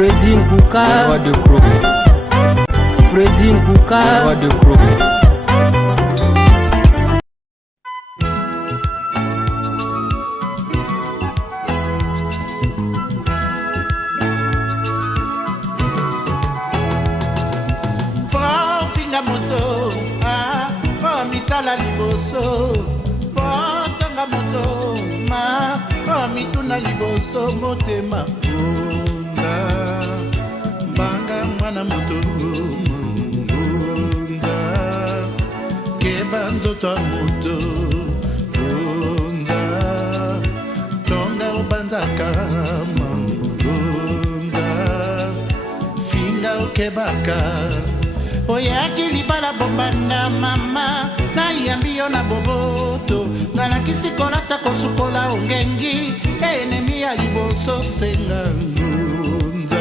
Freddy Nkouka, roi de Kro. Freddy Nkouka, roi de Kro. Finga moto, oh mitala liboso, tonga moto, oh mituna liboso motema. Banga mwana moto, keba nzoto moto, tonga obandaka, finga okebaka. Oyaki libala bombanda mama na yambiyo na boboto ngalakisi kolata kosukola ongengi enemi ya liboso senga ngunza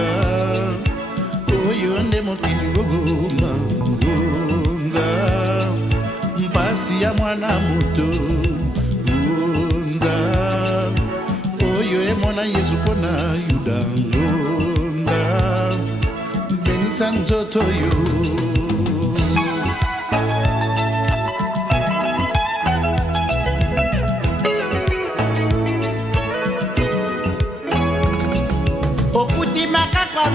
oyo nde mokili gogoma ngunza mpasi ya mwana moto ngunza oyo emona yesu pona yuda ngunza benisa nzoto yo.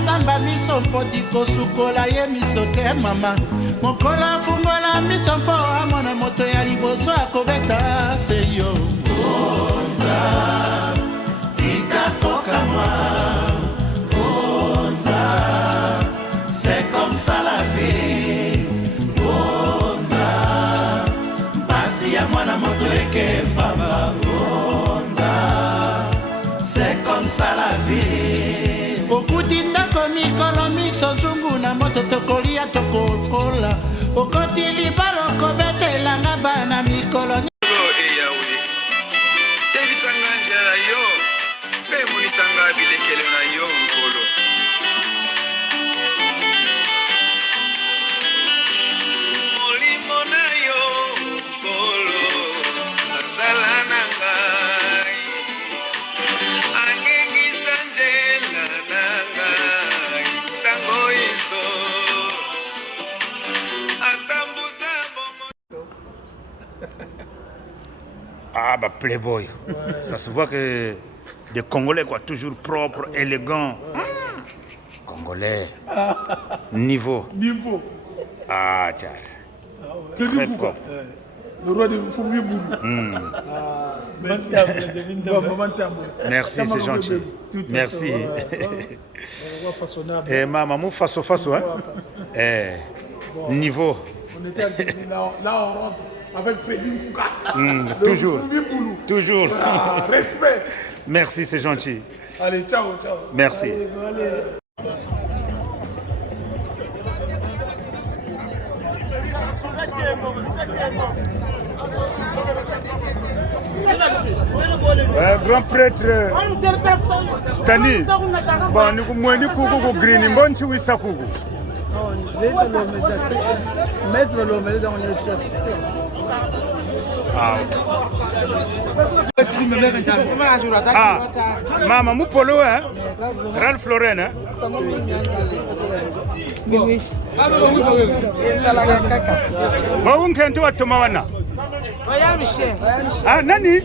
Samba miso mpoti kosukola ye miso te mama mokola fungola miso mpo amona moto ya liboso akobeta seyo oza tika koka mwa oza c'est comme ça la vie oza basi ya mwana moto eke papa oza c'est comme ça la vie okuti ndako mikolo miso zungu na moto tokolia tokokola okoti libalo kobetelanga bana mikolo eyawe tebisanga njala yo mpe monisanga bilekelo na yo nkolo molimo na yo nkolo azala na ngai angengisa njela na ngai tango iso atambuza bomo. Ah bah playboy, ça se voit que des Congolais quoi, toujours propres, élégants. Congolais, niveau. Niveau. Ah tiens, Très propre. Le roi de Fumibou. Merci, c'est gentil. Merci. Et maman, mon face au face, hein? Niveau. On était là, on rentre avec Freddy Nkouka. Toujours. Toujours. Ah, respect. Merci, c'est gentil. Allez, ciao, ciao. Merci. Allez. Grand prêtre Stani. Bon, nous mweni kuku green mbonchi wisa kuku. Ah, mama mupolo hein? Ralph Lauren hein? Ba unkento watoma wana. Oya Michel. Ah nani?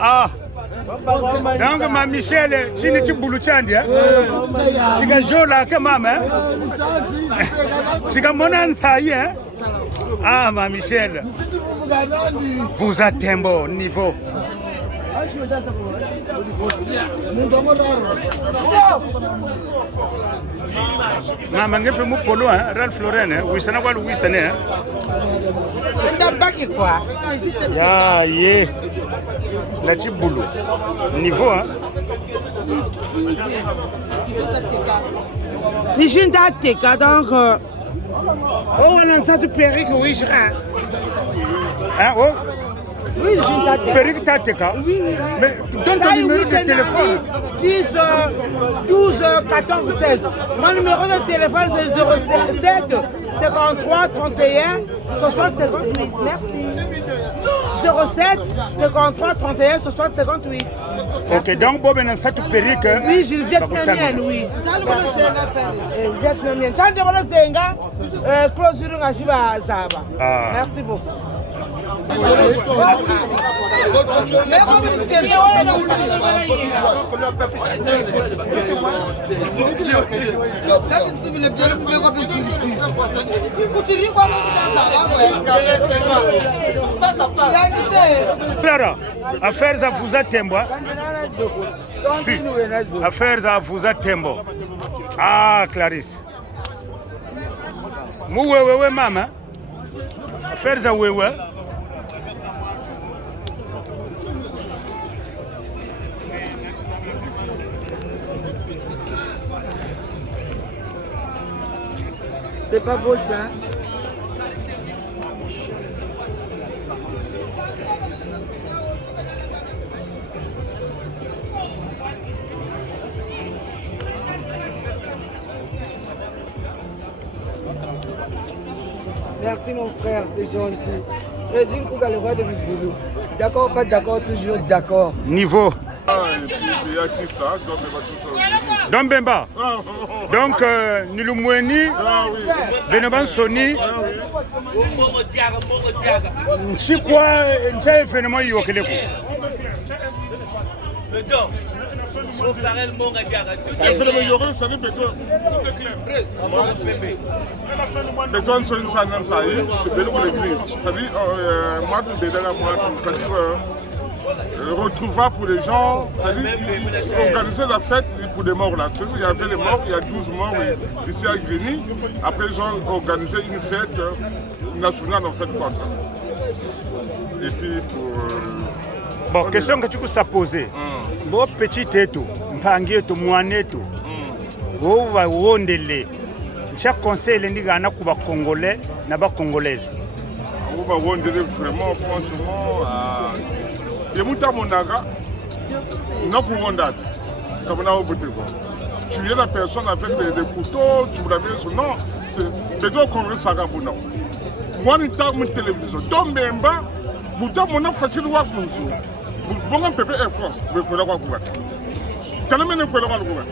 Ah. Donc ma Michel chini chibulu chandi hein? Chika jola ke mama hein? Chika mona nsayi hein? Ah ma Michel. Vous êtes un bon niveau. Mama ngepe mu polo hein, Ralph Lauren hein, wisana kwa wisane hein. Enda baki quoi. Ya ye. La chibulu. Niveau hein. Ni jinda teka donc on a ça de perruque oui je Hein oh. Oui, jinda teka. Perruque tateka. Mais donne ton numéro de téléphone. 6 12 14 16. Mon numéro de téléphone c'est 07 53 31 60 58. Merci. 07 53 31 60 58. Ok, donc bon maintenant ça tu péris que. Oui, je vietnamienne, oui. Vietnamienne. Tant de bonnes zenga, closure à Juba Zaba. Merci beaucoup. Clara, affaires à vous Tembo. Affaires à vous Tembo. Ah, Clarisse. Mouwewe, maman. Affaires à Wewe. C'est pas beau ça. Merci mon frère, c'est gentil. Redine Kouka, le roi de Biboulou. D'accord, pas d'accord, toujours d'accord. Niveau. Et puis il y a Tissa, donc il va tout ça. Dombemba. Donc, Nilumweni, Beneban Soni. C'est quoi un événement Yokeleko? Le don. Béton sur une salle, c'est belle pour l'église. C'est-à-dire, moi, c'est-à-dire, retrouva pour les gens, c'est-à-dire, organiser la fête pour les morts là. Il y avait les morts, il y a 12 morts ici à Grigny. Après, ils ont organisé une fête nationale en fait quoi. Et puis pour. Bon, question que tu peux poser. Bon, petit éto, mpangeto, moaneto. Vous va wondele. Chaque conseil l'indique à Nakuba Congolais, Naba Congolaise. On va wondele vraiment, franchement. Il y a muta mondaga, non pour wondad. Comme on a oublié quoi. Tuer la personne avec des couteaux, tu vous l'avez dit, non. C'est plutôt qu'on reste à Gabouna. Moi, je suis en télévision. Tombe en bas, muta mondaga facile de voir pour nous. Bon, on peut faire Air France, mais on peut pas voir. Quand on peut pas voir,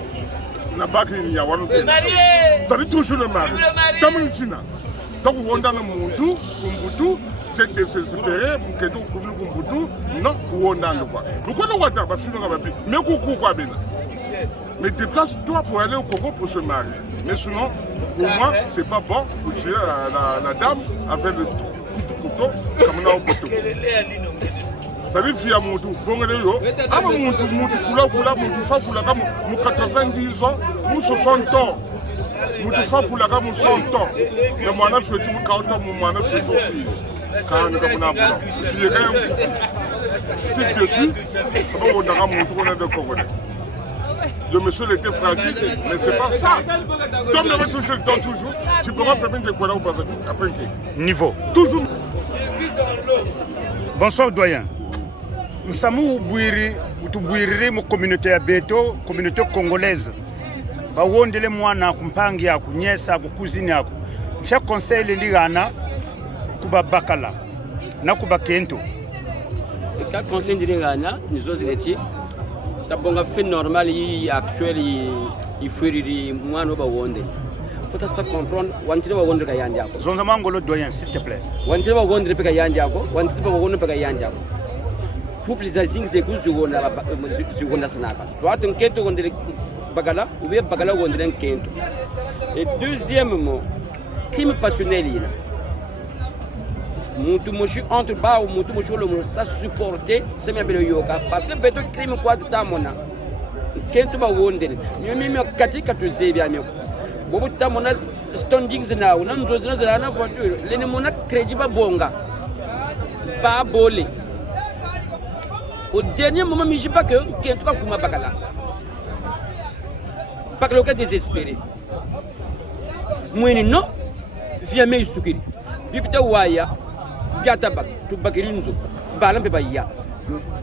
na bague il y a one. Ça dit toujours le mari. Comme une china. Donc on dans le monde, Kumbutu, t'es désespéré, Mketo Kumbutu, non, on dans le quoi. Pourquoi nous voit pas finir avec lui? Mais coucou quoi bien. Mais déplace-toi pour aller au Congo pour se marier. Mais sinon, pour moi, c'est pas bon pour tuer la dame avec le coup de couteau comme on a au poteau. Ça veut dire que bon yo, ah kula mutu fa kula kama 90 ans, ou 60 ans. Mutu fa kula kama 100 ans. Le mwana feti mu 40 ans, mwana feti fille. Quand on a blanc. Je suis quand même dessus. Comment on a mutu on a de Congolais. Le monsieur était fragile, mais c'est pas ça. Comme on va toucher le temps toujours, tu pourras permettre de quoi là au passage après Niveau. Toujours. Bonsoir doyen. Nous sommes au mu communauté ya Beto, communauté congolaise. Ba wondele mwana kumpangi ya kunyesa kukuzini yako. Cha conseil ndigana kuba bakala na kuba kento. Ka conseil ndigana nizo zileti. Tabonga fait normal yi actuel yi fuiri mwana ba wonde. Faut ça comprendre wantile ba wonde ka yandi yako. Zonza mangolo doyen s'il te plaît. Wantile ba wonde pe ka yandi yako, wantile ba wonde pe ka yandi yako. Couple zazing zeku zugona sanaka. Soit un kento gonde bagala ou bien bagala gonde un kento. Et deuxièmement, crime passionnel il. Mutu moshi entre bas ou mutu moshi le ça supporter c'est même le yoga parce que beto crime quoi tout à mona. Kento ba gonde. Nyomi mi kati katu zebi amio. Bobu ta mona standing zina ou nan zozina zina na voiture. Lene mona crédit ba bonga. Pas bolé. Au dernier moment, je ne sais pas que Kento a kouma bakala. Pas que le cas désespéré. Moi, non, viens me soukiri. Puis peut-être waya, biata bak, tu bakirinzo, balam pe baya.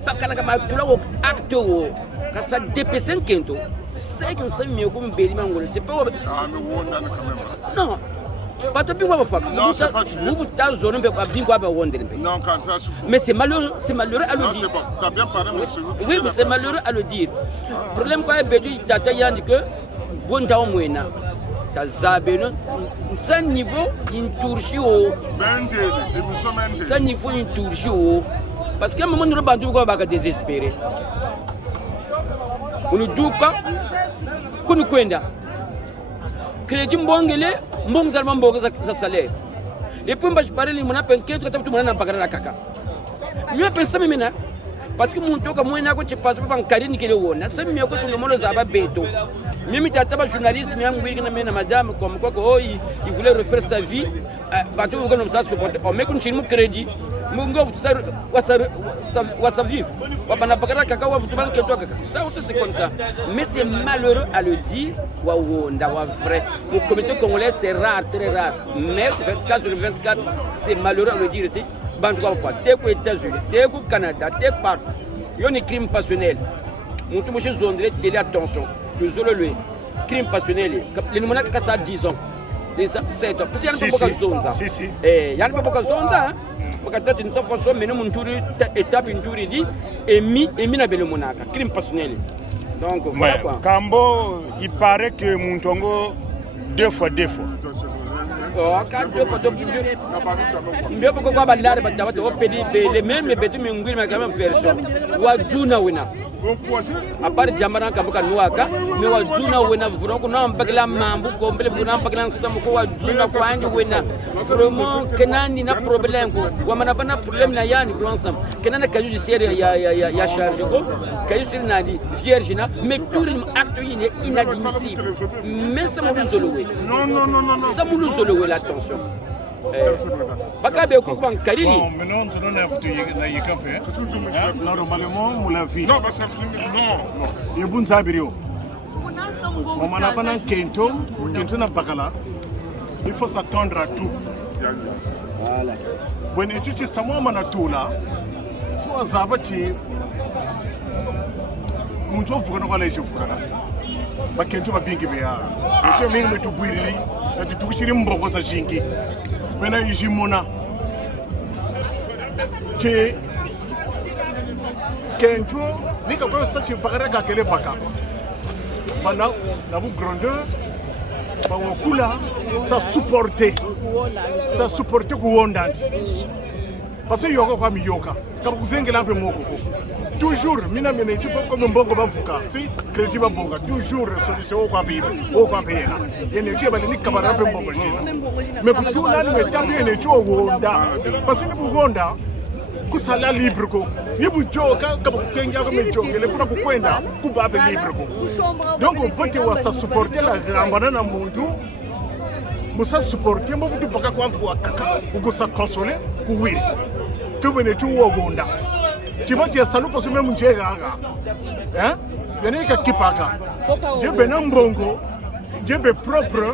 Bakala kama tu la acte wo, quand ça dépasse Kento, c'est que ça mieux comme Béli Mangol, c'est pas. Ah, mais on a quand même. Non. bato bingwa bafaka Non, c'est pas tué. vous tazone mpe bingwa ba wondere mpe. Non, quand ça souffre. Mais c'est malheureux à le Non, dire. c'est bon. Tu as bien parlé, monsieur. Oui, mais c'est malheureux à le dire. Problème quoi bedu tata yandi que bon ta omwena. Ta zabeno sans niveau in tourchi o. Bende, émission Bende. Sans niveau in tourchi o. Parce qu'à un moment nous bantu ko ba désespéré. Unu duka kunu kwenda. Crédit mbongele mbongo za mbongo za salaire. Et puis je parle mon appel que tu as na bagara kaka. Mieux pensa mimi na parce que mon toka moi na ko tu passe pas en carine que le wona. C'est mieux que tout le monde zaba beto. Mimi tata journaliste mais ngwi na mena madame comme quoi oh il voulait refaire sa vie. Bato ko comme ça supporter. On met continue crédit. Mungo wasa vivre. Wabana bagara kaka wa mutubana que toi kaka. Ça aussi c'est comme ça. Mais c'est malheureux à le dire wa wonda wa vrai. Au comité congolais c'est rare, très rare. Mais 24 sur 24 c'est malheureux à le dire ici. Bantu wa t'es aux États-Unis, t'es au Canada, t'es partout. Il y a un crime passionnel. Mutu mo chez Zondre délai attention. Le zolo lui crime passionnel. Les nomona ka ça 10 ans. Les 7 ans. Parce qu'il y a pas beaucoup de zonza. Si. Il y a pas beaucoup de zonza. Wakati ni safa so meno munturi étape nturi di emi na bele monaka crime passionnel. Donc voilà quoi. Kambo il paraît que Muntongo deux fois. Oh, quand deux fois mbio ko kwa balare batawa to pedi les mêmes betu mingwiri ma kama version wa duna wina. À part Jamara Kabuka Nouaka, mais wa duna wina vroko na mbagla mambu ko mbele buna mbagla nsamu ko wa duna ko andi wina. Vraiment kenani na problème ko wa mana bana problème na yani ko ensemble. Kenana ka judiciaire ya charge ko. Ka judiciaire na di vierge na mais tout acte inadmissible. Mais ça mo zolowe. Non. Ça mo zolowe l'attention. Bakabe ko ban karili. Bon, maintenant, nous allons na yikafe. Normalement, on l'a vu. Non, parce que non. Yebun Zabirio. On m'en a pas un Kento na Bakala. Il faut s'attendre à tout. Voilà. Bon, et tu sais, ça moi, on a tout là. Il faut Zabati. Mon job, vous connaissez les jeux. Bakento va bien que bien. Je vais me tout bouillir. Tu touches les mbongo sa jingi. Maintenant, il y a mon Kento, ni quand ça tu parles à quel baka. Maintenant, la vous grandeur, ça supporter Kuwonda. Parce que yoga comme yoga. Quand vous êtes un peu moko. Toujours, mina mene tu peux comme mbongo bavuka. Si crédit babonga, toujours solution au camping, là. Et ne tu vas ni kabara pe mbongo. Mais pour tout là, nous taper ne tu Wonda. Parce que pour Wonda, kusala libre ko. Ni bu joka kaba kenga ko me joka, le kuna kukwenda kuba be libre ko. Donc on peut wa ça supporter la rambana na mundu. Musa supporter mo vutu baka kwa kaka, ugo sa consoler kuwiri. Que vous ne tu Wonda. Tu vois, tu as salut parce que même tu es là. Hein? Il y a un qui paga. Dieu est un bongo. Dieu est propre.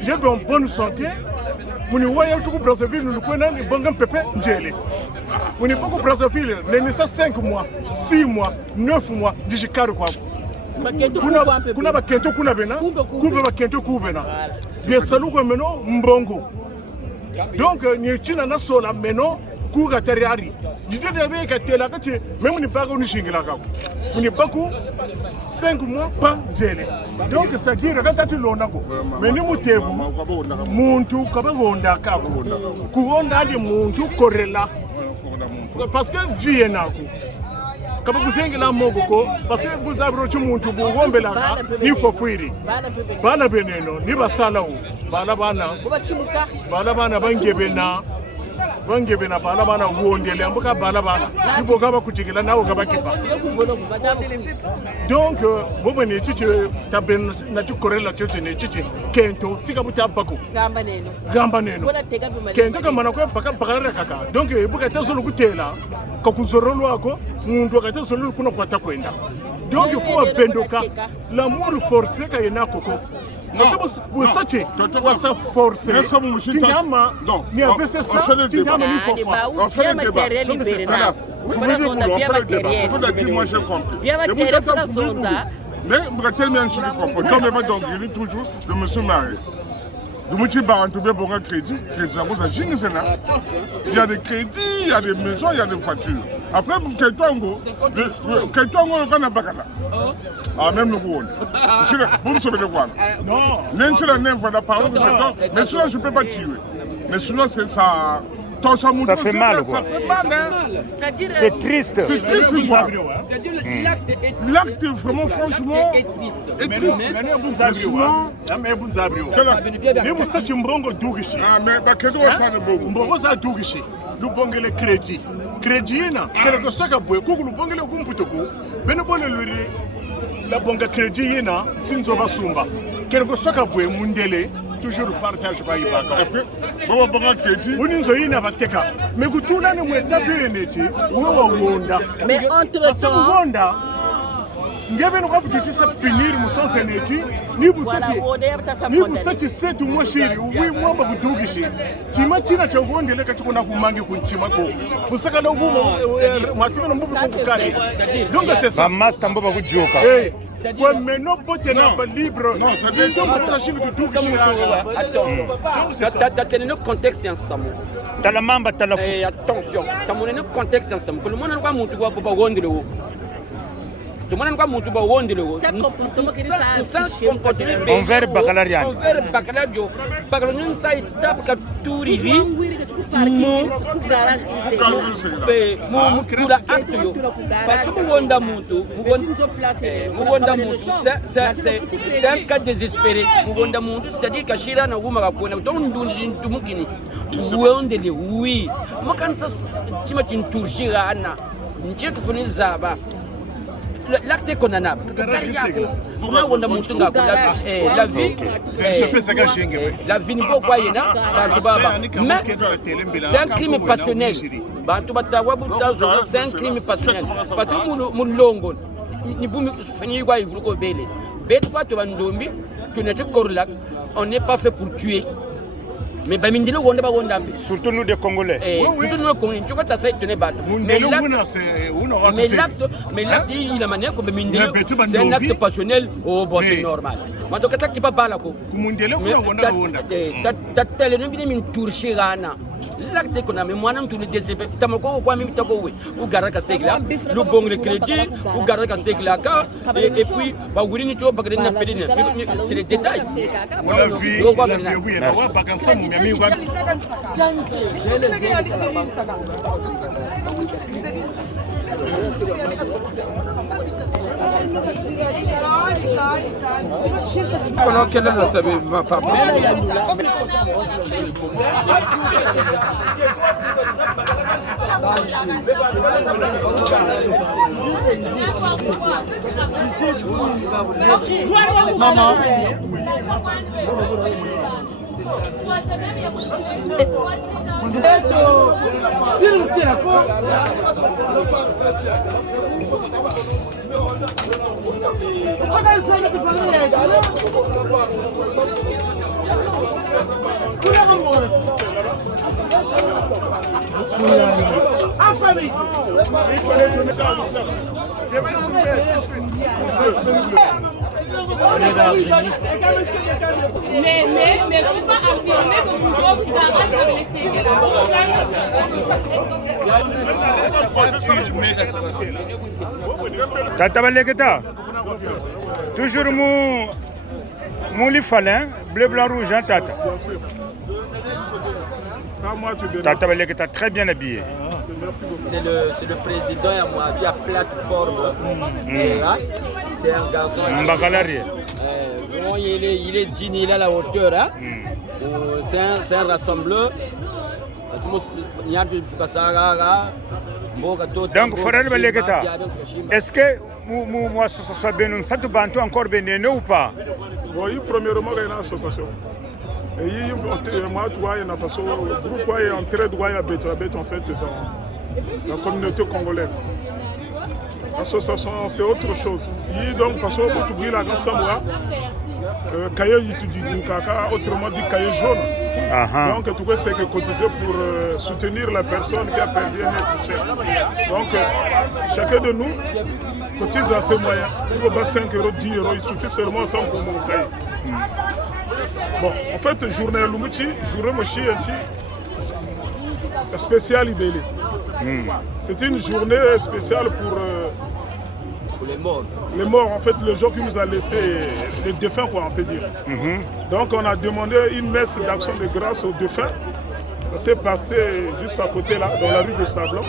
Dieu est en bonne santé. Vous ne voyez pas que Brazzaville, nous connaissons les bons pépés. Vous n'avez pas que Brazzaville, les naissances 5 mois, 6 mois, 9 mois, du Chicago. Kuna bakento kuna bena, kumbe bakento kubena. Bien salut comme maintenant mbongo. Donc ni tina na sola maintenant. Kuga teriari jide de be ka tela ka che même ni pas ko ni shingila ka ni pas ko 5 mois pas gele donc ça dire quand tu lona ko mais ni mutebu muntu ka ba gonda ka ko ku gonda de muntu korela parce que vie na ko ka ba kusengela mogo ko parce que vous abro chu muntu bu ngombela ka ni fofuiri bana beneno ni basala o bana bangebena Bange na bala bana wondele ambuka bala bana ibo kaba kutikila nawo kaba kipa donc bobo ne chiche taben na tukorela chiche ne chiche kento sika buta bako gamba neno kento kama na kwa paka kaka donc ibuka tazolo kutela ka kuzorolo wako mundu akatazolo kuna kwata kwenda donc il faut apendoka l'amour forcé ka yena koko parce que vous savez, ça force. Tinyama, ni avait ça. Tinyama ni faut pas. On fait le débat. Tu veux dire on fait le débat. C'est qu'on a dit moi j'ai compris. Mais vous avez tellement je comprends. Comme même donc je lis toujours le monsieur Marie. Le moitié barantoubé bon crédit, crédit à cause de Ginzena. Il y a des crédits, il y a des maisons, il y a des voitures. Après, Ketongo, on a Bakala. Ah, même le Gouon. Vous me sauvez le Gouon. Non. Même si la nef, on a parlé de Keton, mais cela, je ne peux pas tuer. Mais sinon, c'est ça. Ça fait mal, quoi. Ça fait mal, hein. C'est triste. C'est triste, quoi. C'est-à-dire l'acte est triste. L'acte, vraiment, franchement, est triste. est triste. Mais sinon, ah, mais bah, qu'est-ce que ça ne peut pas? Nous bongons le crédit. Crédit, quelque chose que vous pouvez, nous bongons le kumputoku. Ben nous la bonga crédit, si nous avons sumba. Quelque chose que vous pouvez, mundele. Toujours partage par Ibaka. Bon, bon, crédit. Vous nous avez une avateka. Mais vous tout là, nous avons tapé une étude. Mais entre-temps, ngebe no kapu kitisa piniri musanse neti ni busati setu mwashiri uwi mwamba kudugishi tima tina cha ugonde leka chikona kumangi kunchima ko busaka na uguma mwatiwe no mbubu kukari donc c'est ça master mboba kujoka kwa meno pote na libre non ça dit donc ça chingi kudugishi attention t'as tenu le contexte ensemble tala mamba tala fu attention t'as mon contexte ensemble que le monde n'a pas monté quoi pour pas gonde le tout le monde a monté pour gonde le on vers baccalauréat baccalauréat ça étape capture parce que Mougonda Moutou, c'est un cas désespéré. Mougonda Moutou, c'est-à-dire que Chira n'a pas pu faire oui. Moi, quand ça, tu m'as dit une tour Chira, tu connais Zaba. L'acte est condamnable. La vie, n'est pas quoi, mais c'est un crime passionnel. C'est un crime passionnel. Parce que mon longo, on n'est pas fait pour tuer. Mais surtout nous des Congolais. Surtout nous les Congolais. Tu vois, tu as ça, tu n'es pas. Mais l'acte, il a manière comme c'est un acte passionnel. Oh, bon, c'est normal. Mais tu as pas parlé. Tu as tellement une tour chez Rana. L'acte qu'on a, mais moi, je suis désolé. Tu as quoi, même tu as quoi. Ou garde à Segla, le bon crédit, ou garde à Segla, et puis, c'est les détails. Pendant qu'elle ne savait pas. Maman. Mais faut pas affirmer que vous devez vous arracher avec les séries. Tata Baleketa, toujours mon falin, bleu, blanc, rouge, hein, Tata. Tata Baleketa, très bien habillé. C'est le président et à moi qui a plateforme. C'est un garçon. Il est digne, il a la hauteur. Hein? C'est un rassembleur. Donc, Frère Baleketa, est-ce que moi, ce soit bien, nous sommes encore bien ou pas? Oui, premièrement, il y a une association. Et moi, il y a une façon, le groupe est en train de en fait dans la communauté congolaise. L'association, c'est autre chose. Il y a donc façon pour tout la ensemble. cahier du caca, autrement dit cahier jaune. Donc tout cas c'est que cotiser pour soutenir la personne qui a perdu un être cher. Donc chacun de nous cotise à ses moyens. Il vaut pas 5 euros, 10 euros, il suffit seulement ça pour mon cahier. Bon, en fait, journée à Lumuchi, journée Mochi, spéciale Ibélé. C'est une journée spéciale pour les morts. Les morts, en fait, les gens qui nous ont laissé, les défunts, quoi, on peut dire. Donc, on a demandé une messe d'action de grâce aux défunts. Ça s'est passé juste à côté, là, dans la rue de Sablon.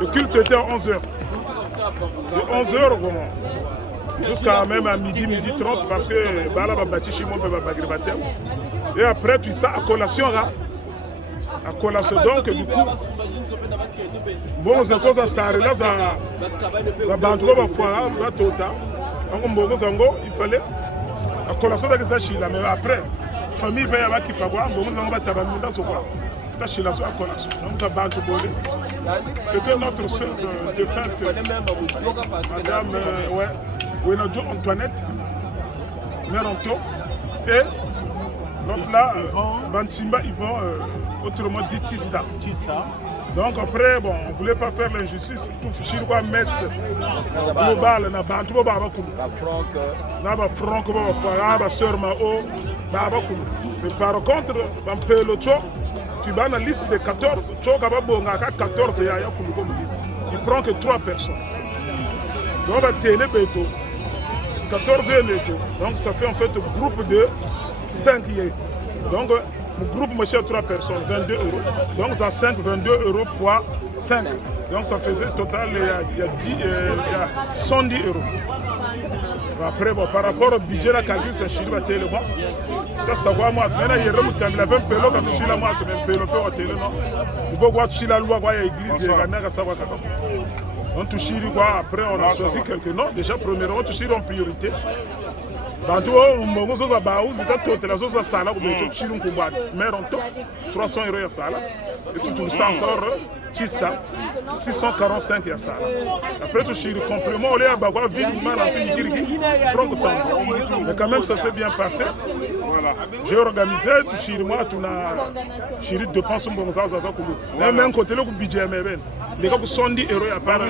Le culte était à 11h. De 11h, jusqu'à même à midi 30, parce que Bala va bâtir chez moi, et après, tu sais, à collation, là. À collation, donc, du coup, bon, c'est cause à ça, là, ça bantou va foire, va tota. Il fallait à collation avec ça, mais après, famille va y avoir qui peut voir, bon, on va tabanou dans ce quoi. Tâche la à collation. Donc, ça bantou bolé. C'était notre sœur de fête, Madame Wenadjo Antoinette, Méranto, et l'autre là, Bantimba Yvan, autrement dit Tista. Donc après, bon, on ne voulait pas faire l'injustice, tout fichier quoi messe globale, na bantu ba ba kulu. Na ba franc ba ba fara ba sœur Mao ba ba kulu. Mais par contre, ban pelo cho, tu vas dans la liste de 14, cho ka ba bonga ka 14 ya ya kulu comme liste. Il prend que 3 personnes. Donc on va télé beto. 14 électeurs. Donc ça fait en fait un groupe de 5 yeux. Donc le groupe monsieur 3 personnes, 22 euros. Donc ça 5, 22 euros fois 5. Donc ça faisait total, il y a 110 euros. Après, bon, par rapport au budget, la calcul, c'est chez le télé. Ça, ça va moi. Maintenant, il y a un peu de pélo quand tu suis la moi, tu mets pélo au télé. Il faut voir tu la loi, il y a l'église, il y a un ça va. On touche après, on a choisi quelques noms. Déjà, premièrement, on touche en priorité. Dans tout le monde, on a baou, la sauce à sala, on a touché un combat. Mais on top 300 euros à sala. Et tout ça encore, 645 à sala. Après, tout le complément, on est à Bagua, ville, mal, franc temps. Mais quand même, ça s'est bien passé. Voilà. J'ai organisé, tout chez moi, tout a chéri de penser bon ça ça comme même côté le budget mais les gars 110 euros à part bon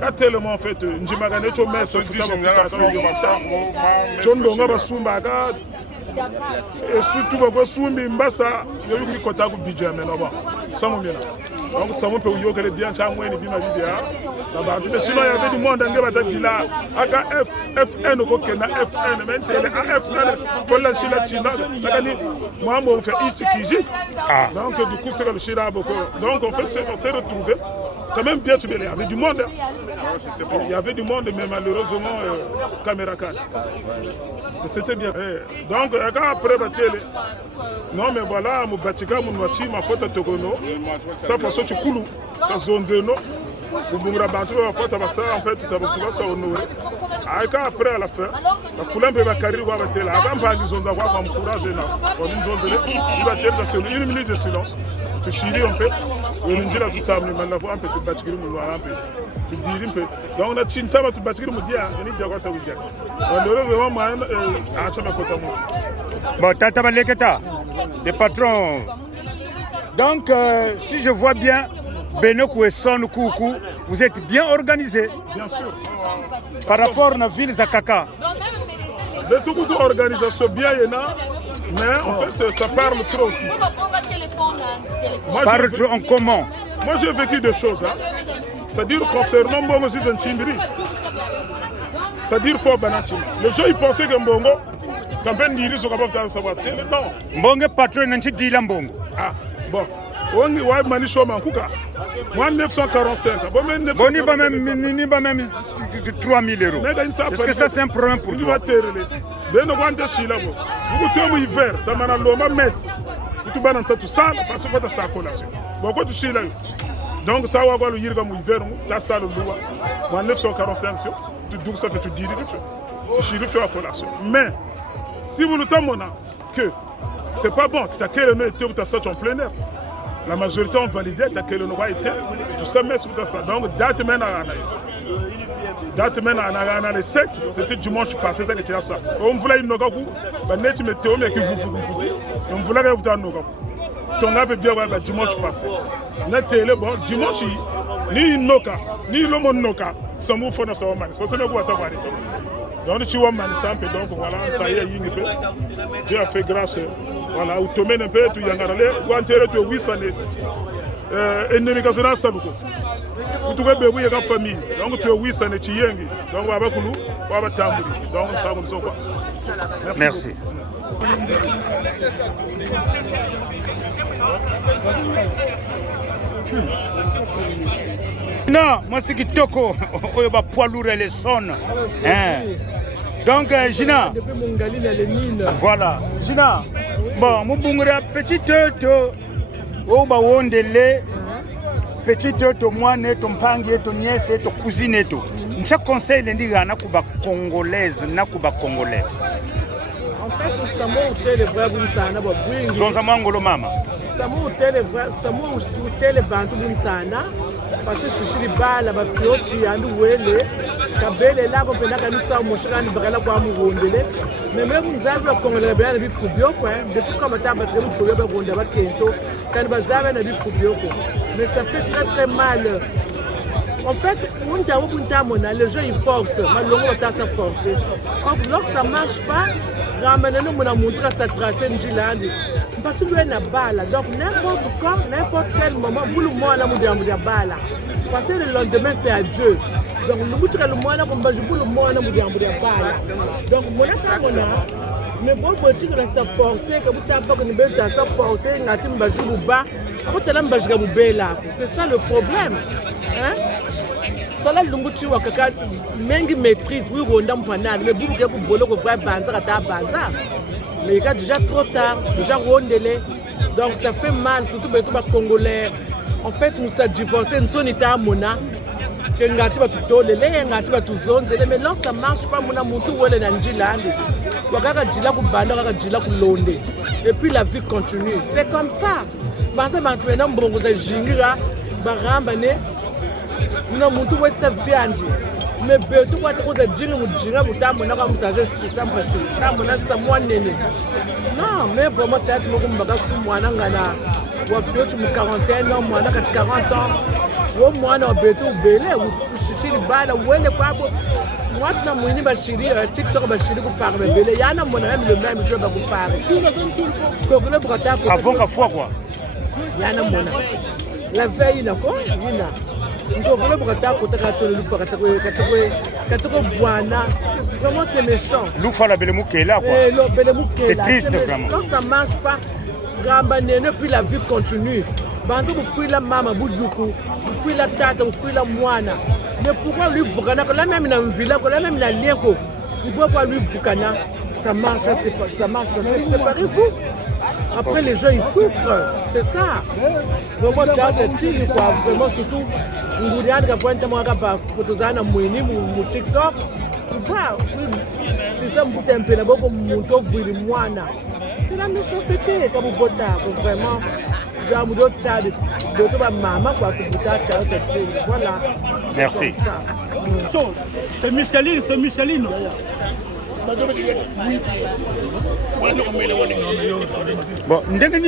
ça tellement en fait njimagane cho messe futa cho ndonga basumba ka et surtout ba sumbi mbasa yo yuri kota ku budget mais là-bas ça mon bien donc ça mon peut yo que bien cha moi ni bima bibia là-bas sinon il y avait du monde ngeba ta dila aka FN ko kena FN mais FN faut la chila china moi on fait ichikiji donc du coup c'est le chira beaucoup donc en fait on s'est retrouvé quand même bien il y avait du monde il y avait du monde mais malheureusement caméra 4 c'était bien donc après batele non mais voilà mon batika mon wati ma faute tokono ça façon tu kulu ta zonzeno Bubungra bantu wa fata basa en fait tu ça honorer aka après à la fin la coulambe va carrer wa batela aka mpangi zonza kwa encourager na on nous zonzele il va faire dans une minute de silence tu chiri un peu on njira tout ça mais maintenant un peu tu batikiri mu un peu tu dire un peu donc na chinta ba tu batikiri mu dia ni dia kwa ta wuja on le vraiment man a chama kota mu bon tata baleketa les patrons donc si je vois bien Benoko et Son Koukou, vous êtes bien organisés. Bien sûr. Par rapport à la ville Zakaka. De toute organisation bien il y en a, mais en fait ça parle trop aussi. Parle trop en comment? Moi j'ai vécu des choses. Hein. C'est-à-dire concernant Mbongo Zizan Chimbiri. C'est-à-dire Fort Banatima. Les gens ils pensaient que Mbongo, quand Ben Diri sont capables de savoir. Non. Mbongo patron n'a pas dit Mbongo. Ah, bon. On y voit Manisho Mankuka. Moi 945. Bon, même 3000 euros. Est-ce que ça c'est un problème pour toi? Ben on va te là. Vous êtes hiver, tu as loma messe. Tu vas dans ça tout ça parce que ça collation. Bon quand tu suis là. Donc ça va voir le hiver comme hiver, tu as ça le loi. Moi 945 tu donc ça fait tu dire tu suis faire collation. Mais si vous le temps que c'est pas bon, tu as quel nom était ou tu as ça en plein air. La majorité ont validé que le Noir était tout ça, mais tout ça. Donc, date maintenant, date maintenant on a les 7, c'était dimanche passé c'était ça. On voulait une nogaku, bah net météo mais qui vous. On voulait que vous t'en nogaku. Ton gars peut bien voir dimanche passé. Na télé bon dimanche ni noka, ni le monde noka, ça m'a fait ça man. Ça c'est le quoi t'avoir. Donc tu vois man ça un peu donc voilà ça y est il peu. Dieu a fait grâce. Voilà, ou tomber un peu tu yangarale, ou enterrer tu 800 années. Ennemi kasana saluko. Tu vas béouiller la famille. Donc tu as 800 années tu yengi. Donc on va kulu, on va tamburi. Donc ça comme ça quoi. Merci. Non, moi c'est kitoko, oyo ba poids lourd et les sonnes. Donc Gina. Voilà. Gina. Bon, mubungra petit toto. O ba wondele. Petit toto mwane to mpangi to niese to cousine to. Ncha conseil ndiga na kuba congolaise na kuba congolais. En fait, nous sommes les vrais Bounsana, Nous sommes angolo mama. Nous sommes les bantu Bounsana, parce que je suis bala, ma fiochi, and wele, Kabele, là, on peut pas nous ça, mon cher, nous brûlons pour nous rondele. Mais même nous avons congolais bien, nous fubio, quoi. Depuis comme t'as battu, nous fubio, on doit battre Kento, quand nous avons nous fubio, mais ça fait très très mal. En fait, les gens ils forcent, malheureusement ça force. Lorsque ça ne marche pas, ramenez-nous mon amour à sa tracée de parce que lui est une balle. Donc n'importe quand, n'importe quel moment, vous le monde a une balle. Parce que le lendemain c'est à Dieu. Donc le monde a le monde a une balle. Donc mon amour mais bon, tu as ça forcé, que vous n'avez pas que ça forcé, c'est ça le problème. Hein? Dans la lungu tu vois quelqu'un mengi maîtrise oui ronda mpana mais vous que vous bolo ko va banza kata banza mais il est déjà trop tard déjà rondele donc ça fait mal surtout pour les Congolais. En fait nous sommes divorcés nous sommes état mona que ngati ba tutolele ngati ba tuzonzele mais là ça marche pas mona mutu wele na njilandi wakaka jila ku banda wakaka jila ku londe et puis la vie continue c'est comme ça parce que maintenant mbongo za jingira baramba ne non mutu wese viandi mais betu kwa tukoza jinga mujinga butamu na kwa msaje system parce que na mona samwa nene non mais vraiment tu moko mbaka ku mwana ngana wa fiotu mu quarantaine ans mwana kati 40 ans wo mwana wa betu bele ushishiri bala wele kwapo mwatu na mwini bashiri TikTok bashiri ku parle bele yana mona même le même jour ba ku parle kokole bukata ko avant ka fois quoi yana mona la veille na ko ina vraiment c'est méchant. C'est triste vraiment. Quand ça marche pas, puis la vie continue. Vous fouillez la maman, vous fouillez la tata, vous fouillez la moine. Mais pourquoi lui vous là même dans une villa, là même dans lien il ne pas lui vous ça marche, ça marche, séparez-vous. Après les gens ils souffrent, c'est ça. Vraiment quoi, vraiment surtout. Nguriani kapwanta mwaka pa kutuzana mwini mu TikTok. Tu vois, c'est ça me tempera beaucoup muto vili mwana. C'est la méchanceté comme bota vraiment. Jamu do chade do to ba mama kwa kubuta chade chade. Voilà. Merci. So, c'est Micheline. Bon, ndenge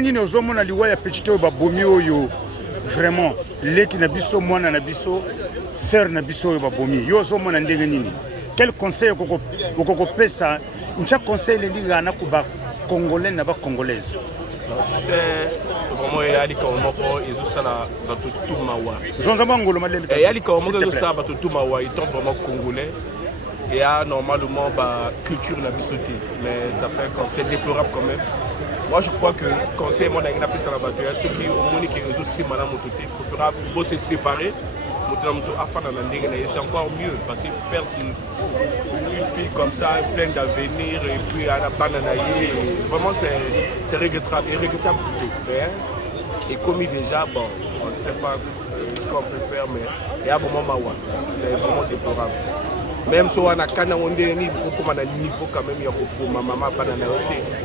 nini ozomona liwa ya petite oyo babomi oyo vraiment leki na biso mwana na biso sœur na biso oyo babomi yo ozomona ndenge nini quel conseil okokopesa ncha conseil lendiga na kuba congolais na ba congolaise tu sais vraiment yali komoko ezosala bato tout mawa zonza mangolo malembe yali komoko ezosala bato tout mawa étant vraiment congolais et a normalement ba culture na biso te mais ça fait comme c'est déplorable quand même. Moi je crois que conseil mon n'a plus à la bataille ceux qui au monde qui réseau si madame mototé préférable pour se séparer moto afin dans la c'est encore mieux parce que perdre une fille comme ça pleine d'avenir et puis à la bananaïe vraiment c'est regrettable plutôt et commis déjà bon on ne sait pas ce qu'on peut faire mais il y a vraiment mawa c'est vraiment déplorable. même si on a quand on est niveau quand même il y a beaucoup maman banana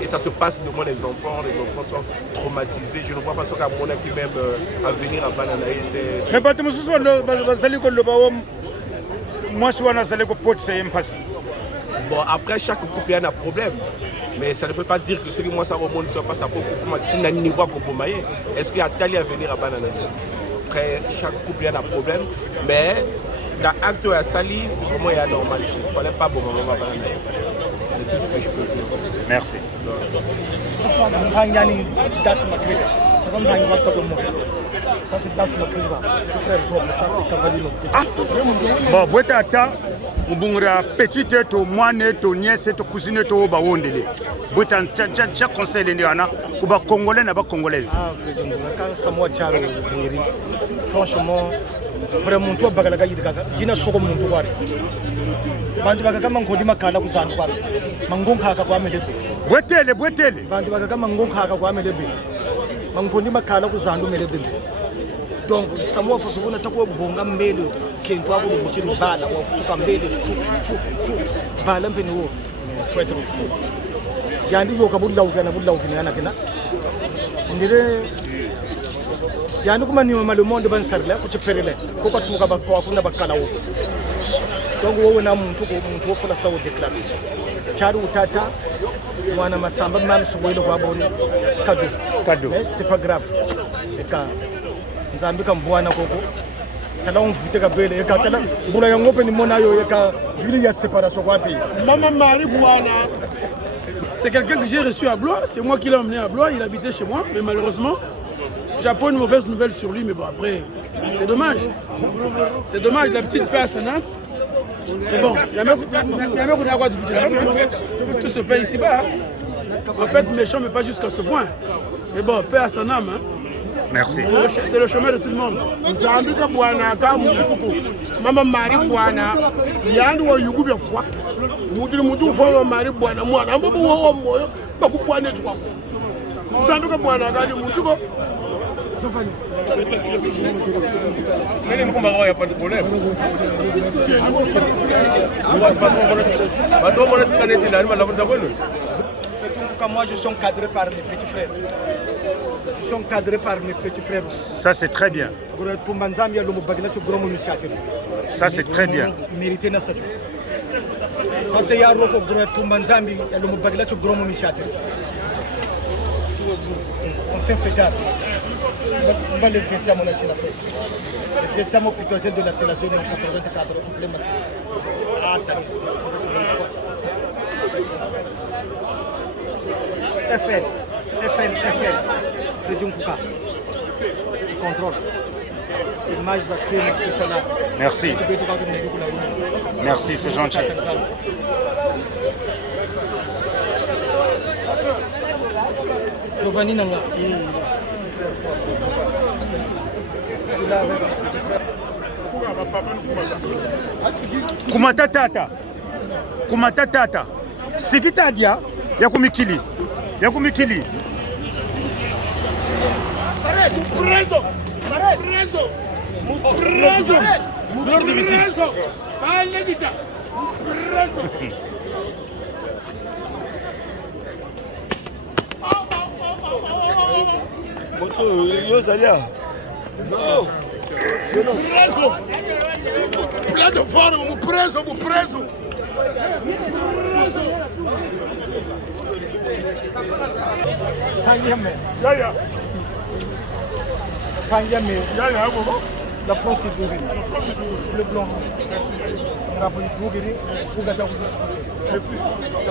et ça se passe devant les enfants sont traumatisés. Je ne vois pas ce qu'à mon qui même à venir à banana c'est mais pas tout ce soit le moi je suis un pote c'est impasse. Bon après chaque couple a un problème. Mais ça ne veut pas dire que ce que moi ça remonte sur pas ça pour un niveau à Kopomaye. Est-ce qu'il y a Tali à venir à Banana? Après chaque couple a un problème, mais dans l'acte à Sali, vraiment il y a normalité. Il ne fallait pas bon moment à Banana. C'est tout ce que je peux dire. Merci. Ça c'est Das Matriva, tout frère propre, ça c'est Cavalino. Bon, Bwetata, Mbungra, petit to, moine to, nièce to, cousine to, Bawondele. Bwetan, chaque conseil de Ndiana, Kuba Congolais n'a pas Congolaise. Ah, quand Samoa Charo, franchement, vraiment, toi, Bagalaga, Dina Soko Montouari. Bantu Bagama Kodima Kala Kuzan, Mangon Haka Kwamele. Bwetele. Bantu Bagama Mangon Haka Kwamele. Mangonima Kala Kuzandu Melebe. Donc, Samoa Fosuna Tako Bonga Mele, Kentuago, Bala, ou Sukamele, Balam Peno, Fred Fou. Yandi Yokabula, Yanakina. Yanukmani Malumon de Bansarla, which a perile, Kokatuka Bakuna Bakalao. Donc, we are Muntuko for the South de class. Charu Tata, Wana Masamba Mam Suelo Wabon, Kadu. C'est pas grave. Zambika Mbwana Koko. Talon Viteka Bele, Katala, Boulayang open Monayo, Vilia séparation. Maman Marie Bouana. C'est quelqu'un que j'ai reçu à Blois, c'est moi qui l'ai emmené à Blois, il habitait chez moi, mais malheureusement, j'ai pas une mauvaise nouvelle sur lui, mais bon après, c'est dommage. C'est dommage, la petite paix à Sana. Mais bon, il y a même qu'on a quoi de futur. Tout se paye ici-bas. On peut être méchant, mais pas jusqu'à ce point. Mais bon, paix à son âme. Merci. C'est le chemin de tout le monde. Zambika Bwana, Maman Marie Bwana, Yann ou Yugu de foi. Moudou for Marie Bwana, moi, un peu moins, pas beaucoup de toi. Zambika Bwana, Gadi Moudou. Mais il n'y a pas de problème. Moi, je suis encadré par mes petits frères. Je suis encadré par mes petits frères. Ça, c'est très bien. Ça, c'est très bien. Ça, c'est Yaroko Tumbanzambi, on s'est fait tard. On va le faire ça, mon achille. Le faire ça, mon plutôt de la sélection en 84, toutes les masses. Ah, FN, Freddy Nkouka. Tu contrôles. Image va créer tout cela. Merci. Merci, c'est gentil. Giovanni Nanga. Kumatatata. Sigitadia, Yakumikili. Preso! Preso! La France est douée. Le blanc.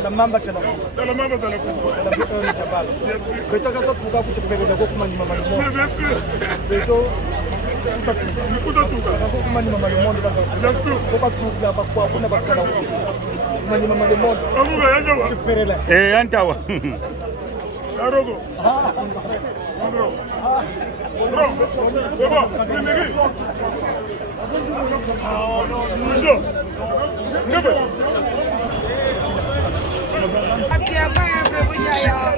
La mamba de la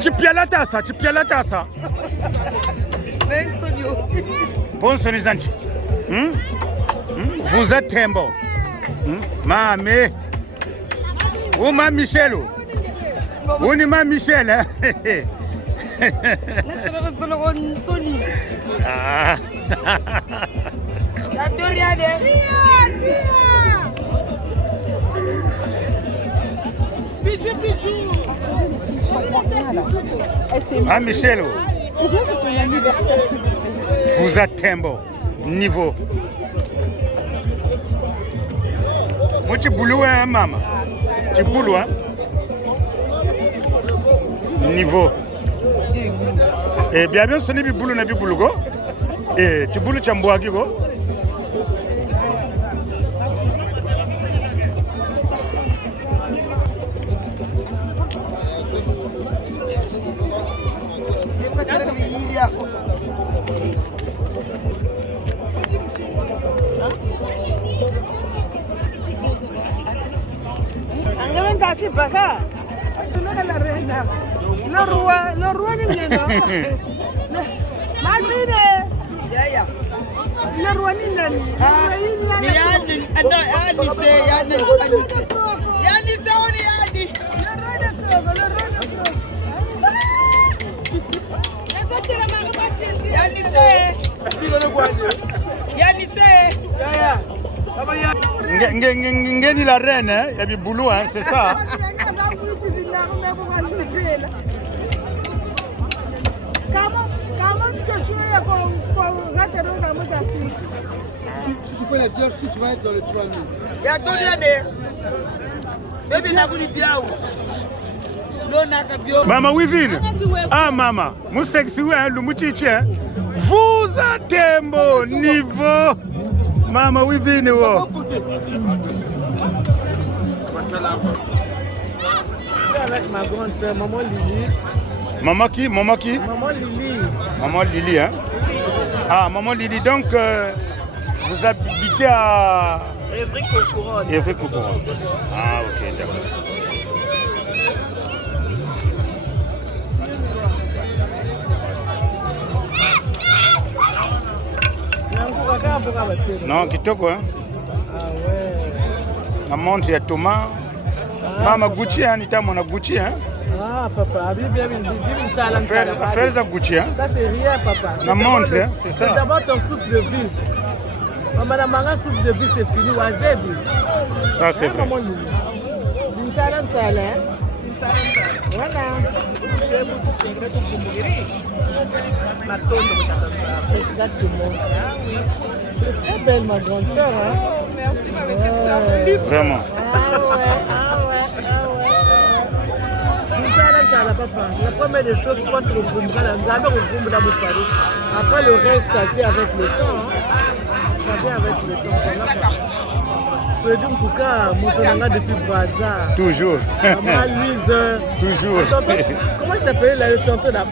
Chipia la tasa. Bon sonizanti. Vous êtes tembo. Mame. Où ma Michel? Où est ma Michel? Ah. Ah Michel, vous êtes tembo niveau. Moi tu boulou hein maman, tu boulou hein niveau. Eh bien ce n'est plus boulou n'a plus boulou go. Eh tu boulou chamboa qui go. Chipaka, la reina, le roi ni neno. Madine, ya. Le roi ni nani. Yani, no, yani se, yani se oni yani. Le roi de trovo. Yani se. Ya. Ngeni la reine, il y a du boulot, hein, c'est ça. Si tu fais la diète, si tu vas être dans les 3000. Il y a 2 années. Maman Wivine. Ah maman, mon sexy ouais, le mouchiche. Vous êtes un bon niveau. Maman Wivine wo. Avec ma grande sœur, maman Lily. Maman qui? Maman Lily. Maman Lily, hein? Ah, maman Lily, donc vous habitez à Évry-Couronne. Évry-Couronne. Ah, ok, d'accord. Non, kitoko, hein? Ah ouais. La montre, il y a Thomas. Maman Gucci, hein? Nita mon Gucci, hein? Ah, papa, Faire ça Gucci, hein? Ça, c'est rien, papa. La montre, hein? C'est ça. C'est d'abord ton souffle de vie. Maman, la maman souffle de vie, c'est fini. Ça, c'est vrai. Voilà. Exactement. Tu es très belle, ma grande soeur. Hein? Oh, merci, ma ouais. Vraiment. La première des choses, quand tu après le reste, ça vient avec le temps. Hein? Ça vient avec le temps. Je dis en tout cas, mon tonanga depuis Brazza. Toujours. Maman Louise. Toujours. Comment ça s'appelle là, le tonton là?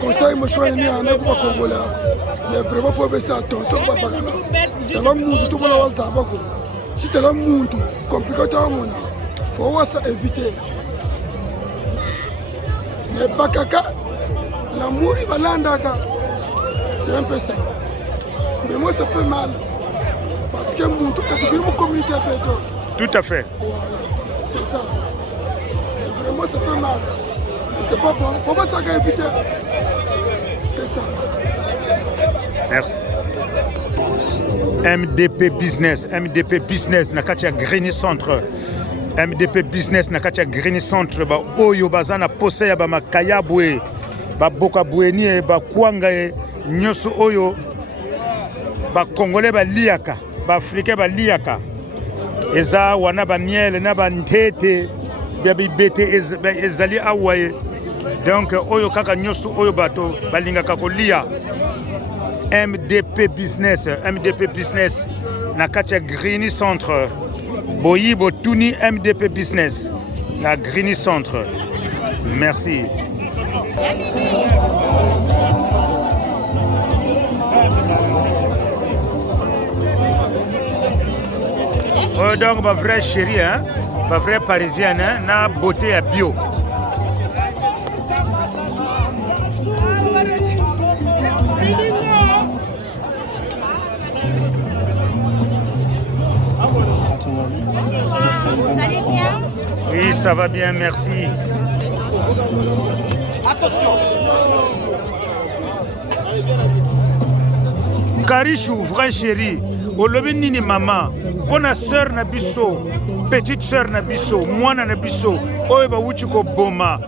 Conseil, moi, je suis venu à Nagouma Congolais. Mais vraiment, il faut baisser attention. Tu as un monde, tout le monde va savoir. Si tu as un monde compliqué, il faut éviter. Mais Bakaka, l'amour, il va l'andaka. C'est un peu ça. Mais moi, ça fait mal. Parce que mon catégorie, mon communauté à Béto. Tout à fait. Voilà. C'est ça. Mais vraiment, ça fait mal. C'est pas bon, faut pas s'inquiéter. C'est ça. Merci. MDP Business, Nakatia Green Centre. MDP Business, Nakatia Green Centre, ba Oyo Bazana Poseya, ba Makayabwe, ba Bokabweni, ba Kwanga, Nyosu Oyo, ba Congolais, ba Liaka, ba Africain, ba Liaka. Eza, wana ba miel, na ba ntete, biabi bete, ezali awaye. Donc, oyo kaka nyosu oyo bato balinga kakolia. MDP Business na katia Green Centre. Boyibo Tuni MDP Business na Green Centre. Merci. Donc, ma vraie chérie, hein, ma vraie parisienne, hein, na beauté à bio. Vous allez bien? Oui, ça va bien, merci. Attention. Karichou, vrai chéri, olobi nini maman, bona sœur na biso, petite sœur na biso, mwana na biso, oyo bawuti ko boma,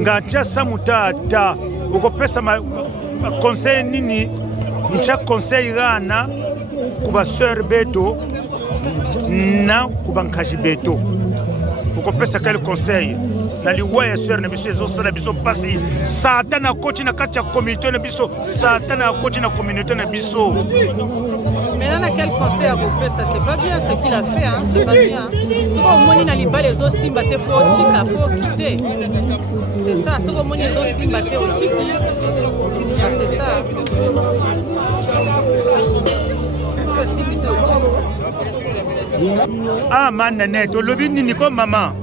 nga ntia samuta ata, ukopesa ma conseil nini, ntia conseil gana, kuba sœur beto, na kuba nkaji beto. Ukopesa quel conseil? Na liwaya sœur na biso ezo sala biso pasi satana koti na kati ya communauté na biso satana koti na communauté na biso. Maintenant quel conseil à couper ça c'est pas bien ce qu'il a fait hein c'est pas bien. Ce qu'on moni na libala ezo simba te faut chika faut quitter. C'est ça ce qu'on moni ezo simba te au chiki. C'est ça. Ah manane to lobi nini ko maman.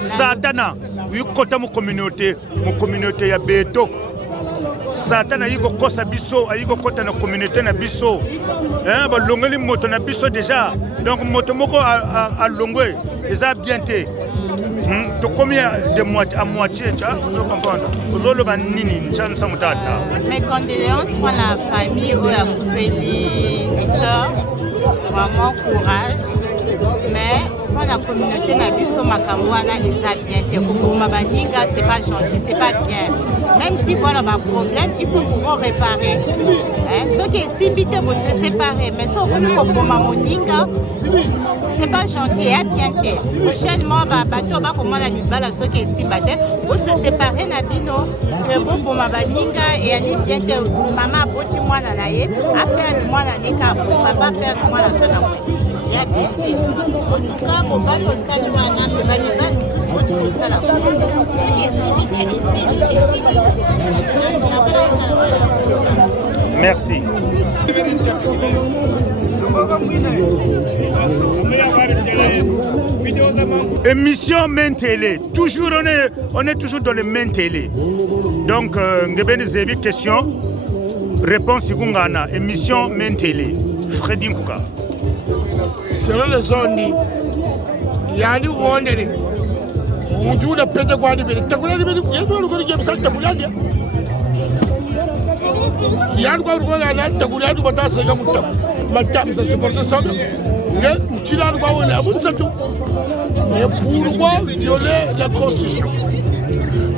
Satana yikota mu communauté ya beto. Satana yiko kosa biso ayiko kota na communauté na biso. Hein ba longeli moto na biso déjà. Donc moto moko a longwe déjà bien té. To combien de moitié à moitié tu vous comprendre. Vous lo ba nini nchan samutata. Mes condoléances pour la famille où a couvert sœur. Vraiment courage. Mais pour la communauté na biso makamwana eza bien te kokoma baninga c'est pas gentil c'est pas bien même si voilà un problème il faut pouvoir réparer hein ce qui est simbité pour se séparer mais ça on kokoma moninga c'est pas gentil et bien te prochainement bato ba komona libala ce qui est simbité pour se séparer na bino que kokoma baninga et ali bien te maman boti mwana na ye a perdre mwana nika papa perdre mwana kana ya bien te en tout cas mon bal au salut madame le bal c'est tout ça là merci. Émission Main Télé. Toujours on est toujours dans les Main Télé. Donc ngeben zebi question réponse kungana émission Main Télé. Freddy Nkuka. Selon les zones, il y a des wondering. On dit que peut-être quoi de bien. Tu connais bien, il y a beaucoup de gens qui savent bien. Il y a beaucoup de gens qui savent bien. Tu connais bien, madame, ça supporte ça. Tu n'as pas où la bonne saison. Mais pourquoi violer la constitution?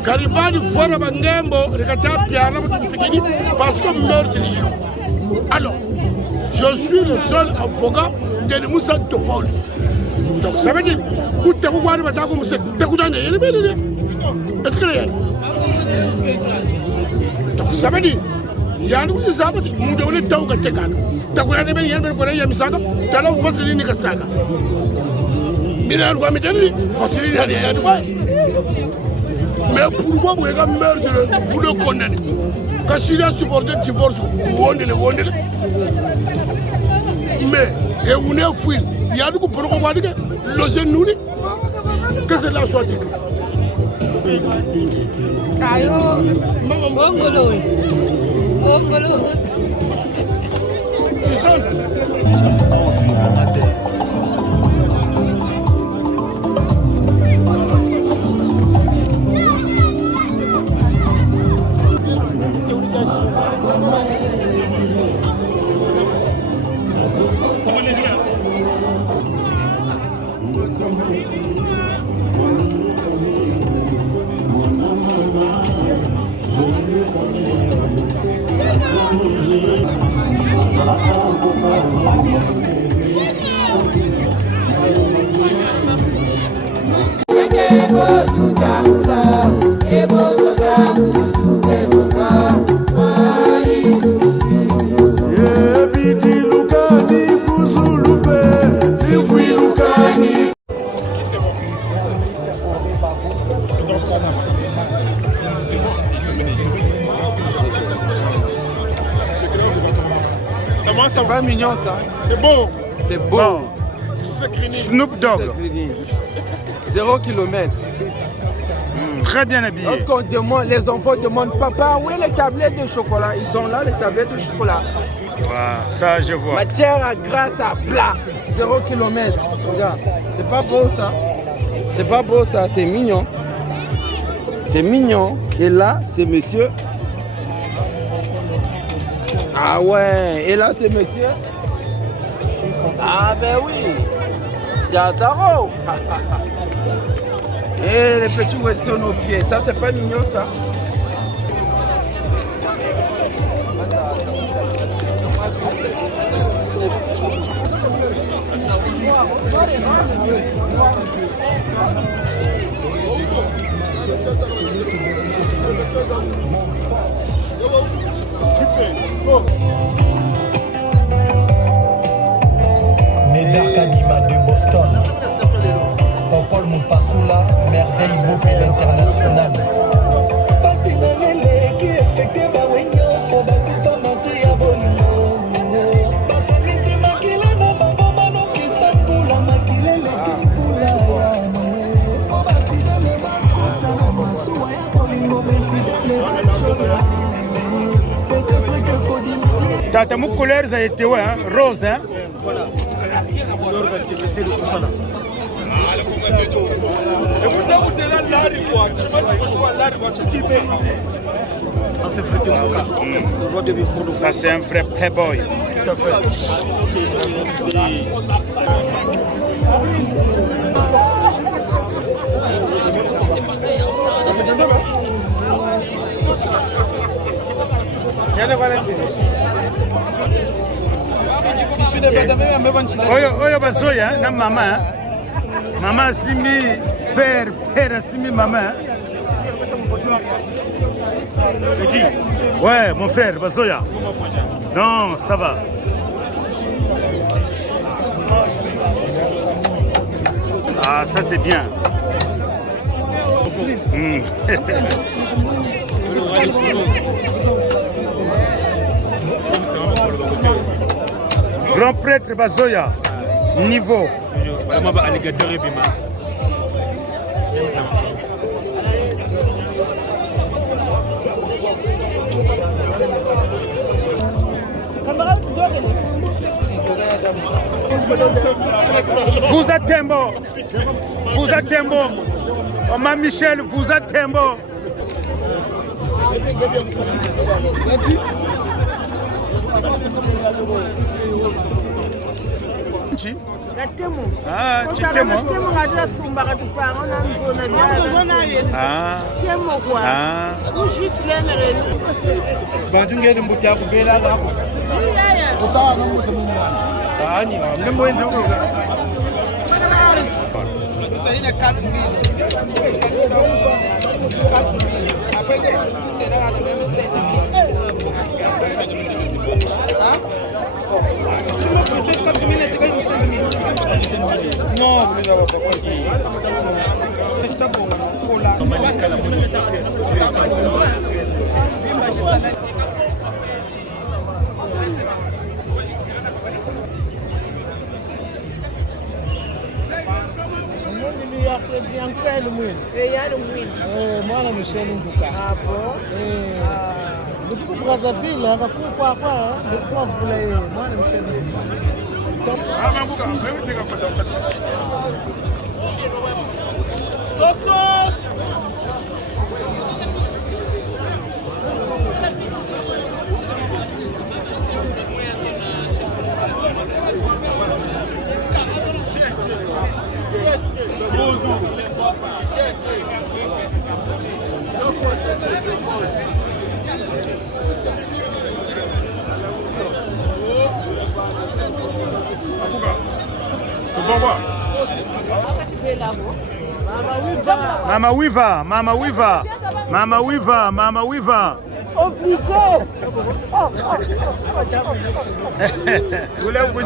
Karibani voilà bangembo, rekata piano parce que meurtre. Alors, je suis le seul avocat de Moussa Tofol. Donc ça veut dire que tu as vu que tu as vu est-ce que c'est donc ça veut dire il y a nous qui savent que nous devons tout que tu as tu as vu bien bien qu'on a mis ça tu as vu facile ni que ça mais là on va mettre facile là mais pourquoi vous avez meurtre vous le condamnez quand il a supporté le divorce vous on le mais et on est fou il y a beaucoup pour qu'on va dire loger nourri que c'est la soit ayo mongolo tu sens Comment ça va mignon ça? C'est beau. C'est beau. Snoop Dogg. 0 km. Très bien habillé. Lorsqu'on demande, les enfants demandent, papa, où est les tablettes de chocolat? Ils sont là, les tablettes de chocolat. Voilà, ça je vois. Matière à grasse à plat. 0 km. Regarde, c'est pas beau ça. C'est pas beau ça, c'est mignon. C'est mignon. Et là, c'est monsieur. Ah ouais, et là, c'est monsieur. Ah ben oui, c'est Azaro. Et les petits westerns aux pieds, ça c'est pas mignon ça. Médard Kadima de Boston, Popol Moupassoula, merveille boucle internationale. Tata mou couleur ça a été ouais, hein? Rose hein. Voilà. C'est le ça là. Ça c'est Frédéric Mouka, le roi de Bordeaux. Ça c'est un vrai playboy. Tout à fait. Oyo bazoya na mama. Mama asimi père asimi mama. Ouais, mon frère bazoya. Non, ça va. Ah, ça c'est bien. Grand prêtre Bazoya, niveau. Vraiment, alligator et bima. Vous êtes Tembo. Vous êtes Tembo. Oma Michel, vous êtes Tembo. Ah, tu t'aimes. Non, vous ne l'avez pas fait. Mwana Michel Nduka. Ah bon? Depuis Brazzaville, pourquoi vous voulez Mwana Michel Nduka? Cocos! C'est bon, quoi? Mama Wiva, Mama Wiva, Mama Wiva, Mama Wiva. Obligé. Vous l'avez vous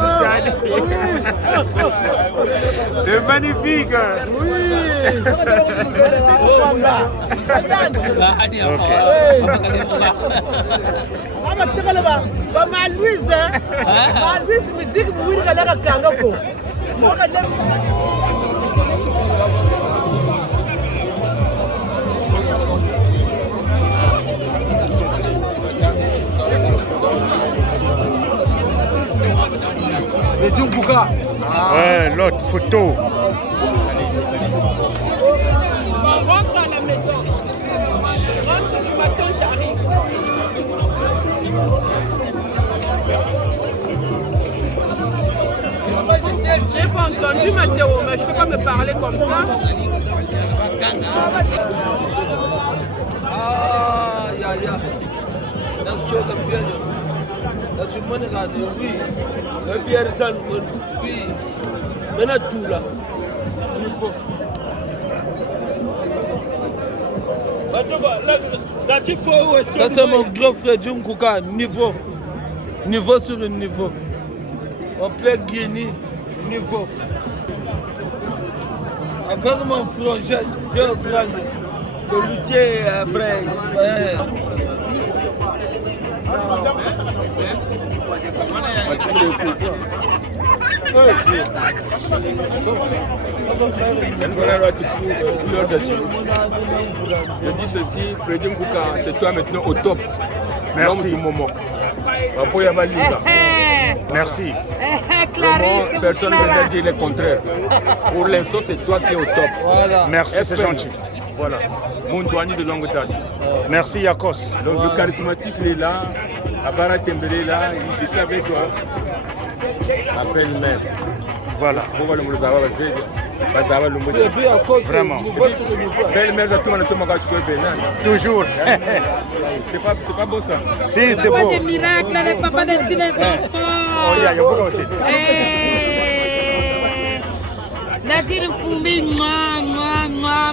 c'est magnifique. Ma Louise, musique, vous voulez qu'elle a un Ouais, l'autre photo. On rentre à la maison. Rentre du matin, j'arrive. J'ai pas entendu Mathéo, mais je peux pas me parler comme ça. Ah, ya. Dan so ka biya ne. Da ci mana ga da wi. Da biyar san wi. Mana tula. Ni fo. Ça c'est mon grand frère Djunkuka, niveau sur un niveau. En plein Guinée, niveau. Avec mon frangin, deux grands, de lutter après. Je dis ceci, Freddy Nkouka, c'est toi maintenant au top. Merci. Du moment. Merci. Vraiment, personne ne peut dire le contraire. Pour l'instant, c'est toi qui es au top. Voilà. Merci, c'est gentil. Voilà. Montouani de longue date. Merci Yakos. Donc le charismatique il est là, Abara Tembele est là, je suis avec toi. Appelle même. Voilà. Vraiment. Belle-mère de tout le monde, toujours. C'est pas beau ça. Si, c'est beau. Papa des miracles, le papa des enfants. Nadine Mfumbi,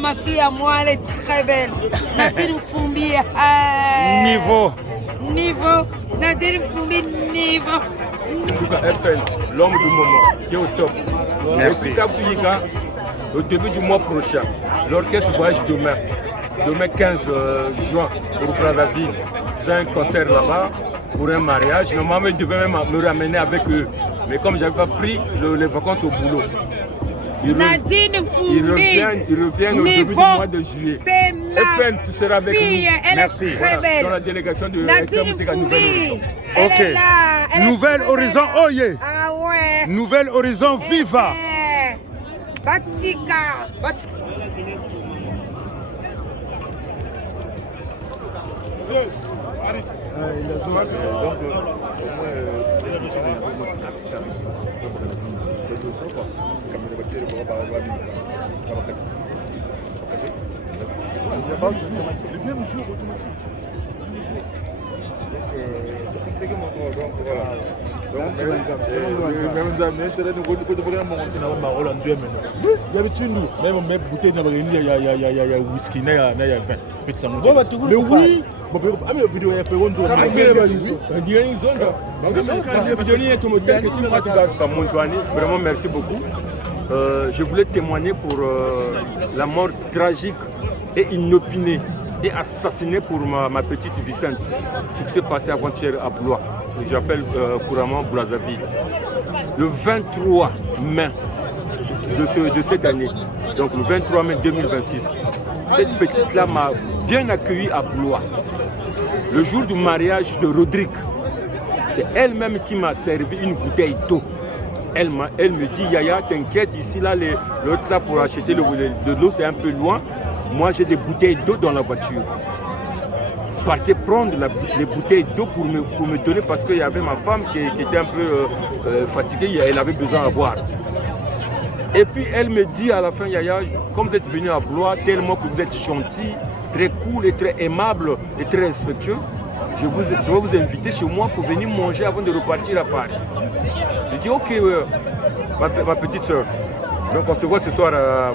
ma fille à moi, elle est très belle. Nadine Mfumbi, Niveau. Nadine Mfumbi, niveau. FN, l'homme du moment, qui est au top. Merci. Et puis, au début du mois prochain, l'orchestre voyage demain 15 juin, pour Brazzaville. J'ai un concert là-bas pour un mariage. Normalement, ils devaient même me ramener avec eux. Mais comme je n'avais pas pris les vacances au boulot, ils reviennent au début du mois de juillet. FN, tu seras avec nous. Merci. Dans la délégation de Excel Musique à Nouvelle Horizon. Ok. Nouvelle Horizon, oye. Ah ouais. Nouvelle Horizon, viva. Batika. Le même jour automatique. Vraiment, merci beaucoup. Je voulais témoigner pour la mort tragique et inopinée et assassinée pour ma petite Vicente, ce qui s'est passé avant-hier à Blois, que j'appelle couramment Brazzaville. Le 23 mai de cette année, donc le 23 mai 2026, cette petite-là m'a bien accueilli à Blois. Le jour du mariage de Rodrigue, c'est elle-même qui m'a servi une bouteille d'eau. Elle me dit, Yaya, t'inquiète, ici, là, l'autre là, pour acheter de l'eau, c'est un peu loin. Moi, j'ai des bouteilles d'eau dans la voiture. Partez prendre les bouteilles d'eau pour me donner parce qu'il y avait ma femme qui était un peu fatiguée, elle avait besoin de boire. Et puis, elle me dit à la fin, Yaya, comme vous êtes venu à Blois, tellement que vous êtes gentil, très cool et très aimable et très respectueux, je vais vous inviter chez moi pour venir manger avant de repartir à Paris. Je dis, ok, ma petite soeur. Donc on se voit ce soir à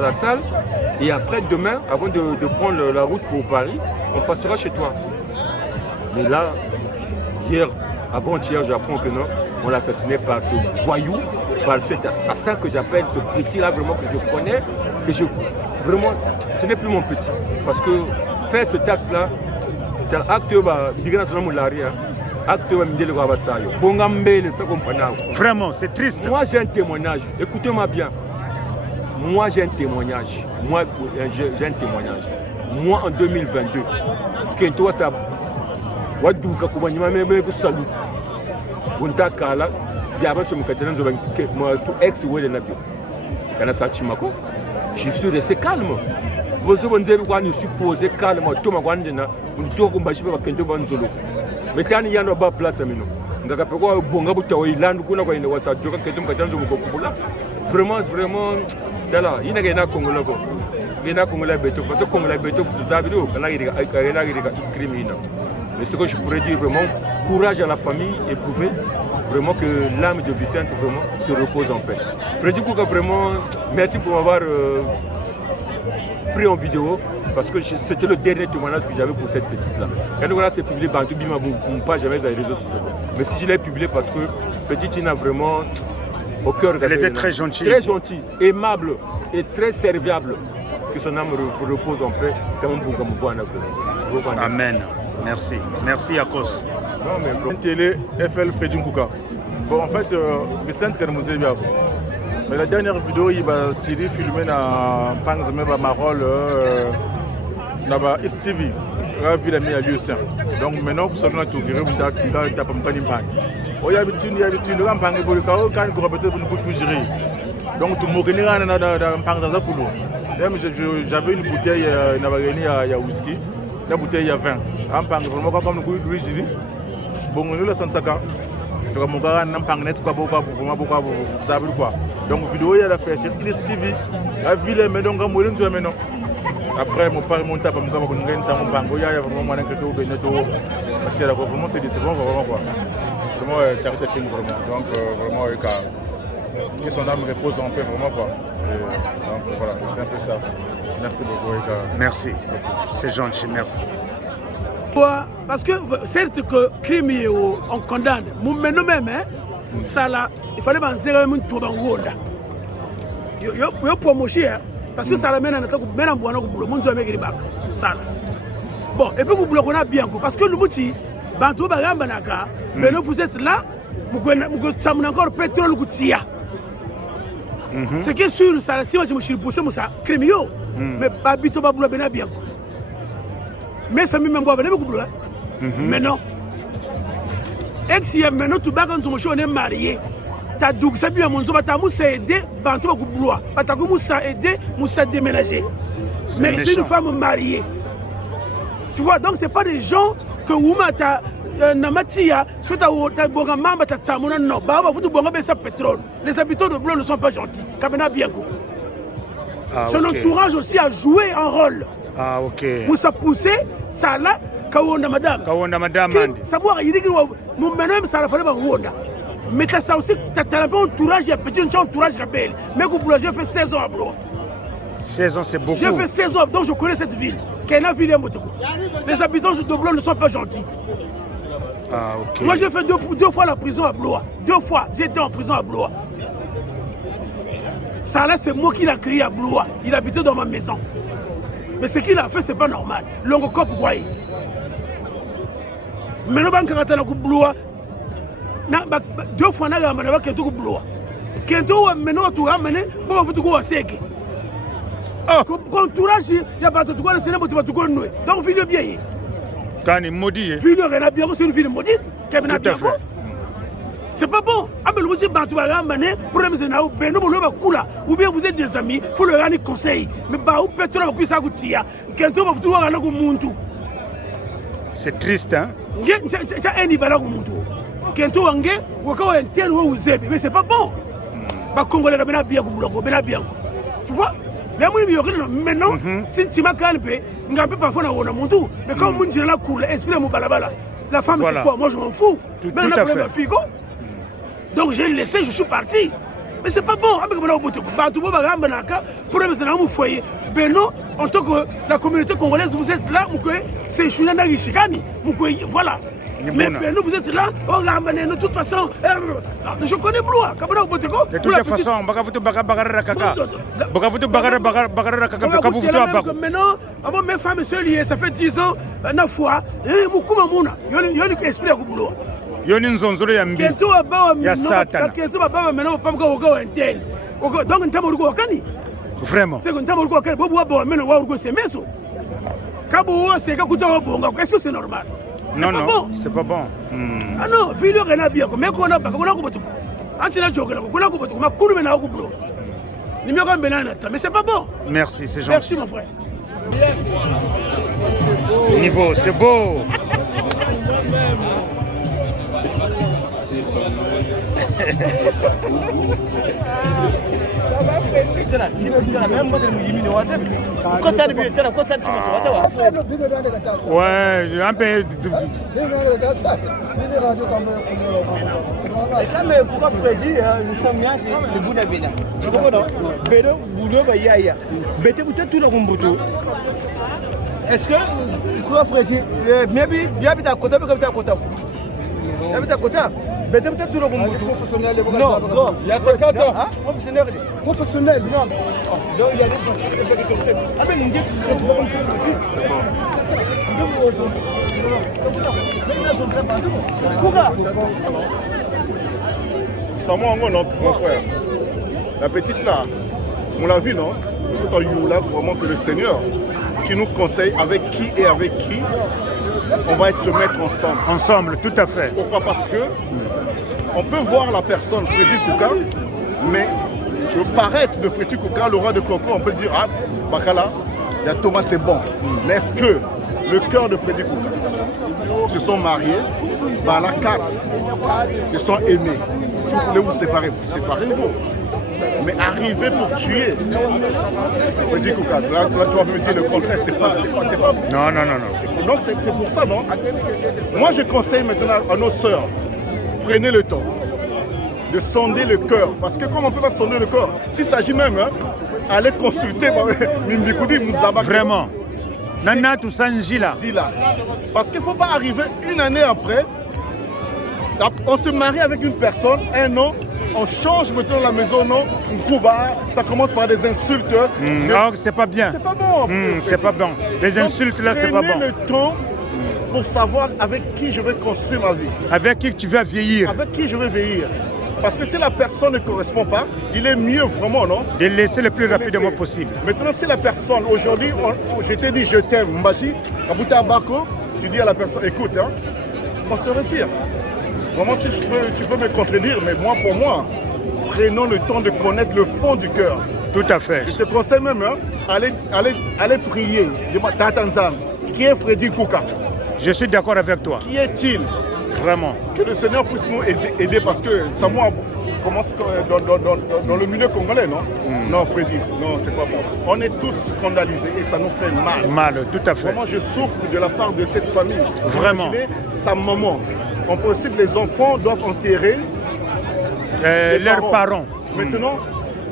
la salle. Et après, demain, avant de prendre la route pour Paris, on passera chez toi. Mais là, avant-hier, j'apprends que non, on l'a assassiné par ce voyou, par cet assassin que j'appelle, ce petit-là vraiment que je connais, vraiment, ce n'est plus mon petit. Parce que faire cet acte-là, c'est un acte, Vraiment, c'est triste. Moi, j'ai un témoignage. Écoutez-moi bien. Moi, j'ai un témoignage. Moi, en 2022, Kento ça waduka kubanyima meme kusalu. Bunta kala biaba so mukatena zo moi ex wele na bio. Kana sa chimako. Je suis resté calme. Vous avez dit supposé calme, tout ma guandina, vous devez combattre avec Kento Banzolo. Mais tant qu'il y a une bonne place à nous. Nous avons fait bonga buta ilandu kuna kwa ina wasa joka Kento Mkatanzo mukokubula. Vraiment, là, il n'y a rien à Congo. Il y a Congo Beto, parce que Congo Beto, vous savez, il y a criminel. Mais ce que je pourrais dire vraiment, courage à la famille, éprouver vraiment que l'âme de Vicente vraiment se repose en paix. Freddy Kouka, vraiment, merci pour m'avoir pris en vidéo, parce que c'était le dernier témoignage que j'avais pour cette petite-là. Et donc là, c'est publié dans tout mon page, jamais dans les réseaux sociaux. Mais si je l'ai publié, parce que petite, il a vraiment au cœur. Elle était très gentille. Très gentille, aimable et très serviable. Que son âme repose en paix. Amen. Merci. Merci Akos. Télé FL Freddy Kouka. Bon, en fait, Vicente Kanamouze bien. Mais la dernière vidéo, il va Siri filmer dans Pangzame Marol, dans East TV. La ville a mis à lieu saint. Donc maintenant, vous savez tout, vous avez tapé un panimpan. Il y a habitude, il y a un pangue pour le cas, quand il peut être tout gérer. Donc tout le monde est dans un pangue dans Poulou. J'avais une bouteille, il y a whisky, la bouteille il y a vin. Un pangue vraiment comme le coup de Louis Gili. Bon, nous la Sansaka. Tu as mon gars, un pangue net, quoi, vous savez quoi. Donc vidéo il y a la fait chez TV. La ville est maintenant comme vous le maintenant. Après, mon père monte à mon gars, mon pangue, il y a vraiment un crédit au Beneto. Parce que vraiment c'est décevant vraiment quoi. Vraiment, Charité Ching vraiment. Donc vraiment, que son âme repose en paix vraiment quoi. Donc voilà, c'est un peu ça. Merci beaucoup. Merci. C'est gentil, merci. Parce que certes que crime on condamne, mais nous même ça là, il fallait banzer un tout dans Wonda. Yo promotion parce que ça la mène à notre même bon boulot, mon zoé gribak. Ça. Bon, et puis vous bloquez on a bien parce que le mouti, bantou bagamba naka, mais vous êtes là, vous avez encore pétrole gouttia. Ce qui est sûr, ça si moi je me suis poussé mon ça crime yo, mais pas bito ba boulot bien. Mais ça même boire venez beaucoup mais non. Ex y a maintenant tout bagan on est marié. Ta doug ça bien mon zoba ta moussa aider bantou ba boulot. Pas ta moussa aider, moussa déménager. Mais c'est une femme mariée. Tu vois donc c'est pas des gens que Ouma ta Namatia, que ta bonga mamba ta tamona non. Bah vous tout bonga ça pétrole. Les habitants de Blanc ne sont pas gentils. Kamena bien go. Son entourage aussi a joué un rôle. Ah ok. Moussa poussé ça là Kawonda madame. Kawonda madame. Savoir il dit que mon maintenant ça la fallait pas Rwanda. Mais ça aussi t'as un entourage, il y a petit entourage rappel. Mais j'ai fait 16 ans à Blois. 16 ans c'est beaucoup. J'ai fait 16 ans donc je connais cette ville. Kena ville Motoko. Les habitants de Blois ne sont pas gentils. Ah ok. Moi j'ai fait deux fois la prison à Blois. 2 fois j'étais en prison à Blois. Ça là c'est moi qui l'ai créé à Blois. Il habitait dans ma maison. Mais ce qu'il a fait, c'est pas normal. Longo cop quoi. Maintenant, quand on a un Blois, 2 fois, on a un Blois. Quand on a maintenant, tu as amené, on va tout go à sec. Quand tu as dit, il y a pas de tout quoi, c'est n'importe quoi. Donc, ville bien. Quand il maudit. Ville bien, c'est une ville maudite. C'est pas bon. Problème c'est ou bien vous êtes des amis, il faut leur donner conseil. Mais c'est triste hein. Mais c'est pas bon. Tu vois? Maintenant, si tu m'as calmé, parfois mais quand on dit la cool, la femme c'est quoi? Moi je m'en fous. Donc j'ai laissé, je suis parti. Mais c'est pas bon. En tant que la communauté congolaise, vous êtes là, c'est Chulana Gishikani. Voilà. Mais nous, vous êtes là, on ramène de toute façon. Je connais Blois. De toute façon, maintenant, avant mes femmes sont liées, ça fait 10 ans, 9 fois. Il y a un esprit à Blois. Yoni nzonzolo ya mbi ya Satan. Donc, vraiment. C'est que est-ce que c'est normal? Non, non, c'est pas bon. Ah non, vidéo rien bien. Mais qu'on a pas, qu'on a coupé tout. Antina joke là, qu'on a coupé tout. Ma coulou mena coupé. Numéro un banane, mais c'est pas bon. Merci, c'est gentil. Merci mon frère. Niveau, c'est beau. Ouais, un peu. Pourquoi Freddy, nous sommes bien le bout d'Abena. Est-ce que pourquoi Freddy, maybe bien à côté, peut-être tout le monde professionnel. Non, il y a professionnel. Professionnel, non. Donc il y a mon frère. La petite là, on l'a vu, non? Tout en Youla, vraiment que le Seigneur qui nous conseille avec qui et avec qui on va se mettre ensemble. Ensemble, tout à fait. Pourquoi? Parce que on peut voir la personne, Freddy Kouka, mais le paraître de Freddy Kouka, le roi de Coco, on peut dire, ah, Bakala, il y a Thomas, c'est bon. Mais est-ce que le cœur de Freddy Kouka se sont mariés, par la carte, se sont aimés? Si vous voulez vous séparer, séparez-vous. Mais arriver pour tuer, Freddy Kouka, là tu vas me dire le contraire, c'est pas. Non, non, non, non. Donc c'est pour ça, non? Moi je conseille maintenant à nos sœurs, prenez le temps de sonder le cœur. Parce que comme on ne peut pas sonder le corps, s'il s'agit même, aller consulter Mimbikoudi, Mouzaba. Vraiment. Nana tout ça, Zila. Parce qu'il ne faut pas arriver une année après, on se marie avec une personne, un an, on change maintenant la maison, non, ça commence par des insultes. Non, c'est pas bien. C'est pas bon. C'est pas bon. Les insultes là, c'est pas bon. Prenez le temps pour savoir avec qui je vais construire ma vie. Avec qui tu vas vieillir. Avec qui je vais vieillir. Parce que si la personne ne correspond pas, il est mieux vraiment, non? De laisser le plus rapidement possible. Maintenant, si la personne, aujourd'hui, je t'ai dit je t'aime, Mbachi, Kabuta Bako, tu dis à la personne, écoute, on se retire. Vraiment, si tu peux me contredire, mais moi, pour moi, prenons le temps de connaître le fond du cœur. Tout à fait. Je te conseille même, allez prier. Dis-moi, Tatanzam, qui est Freddy Kouka? Je suis d'accord avec toi. Qui est-il? Vraiment. Que le Seigneur puisse nous aider parce que Samoa commence dans le milieu congolais, non? Non, Freddy, non, c'est pas bon. On est tous scandalisés et ça nous fait mal. Mal, tout à fait. Vraiment, je souffre de la part de cette famille. Vraiment. Imaginez sa maman. En principe, les enfants doivent enterrer leurs parents. Maintenant,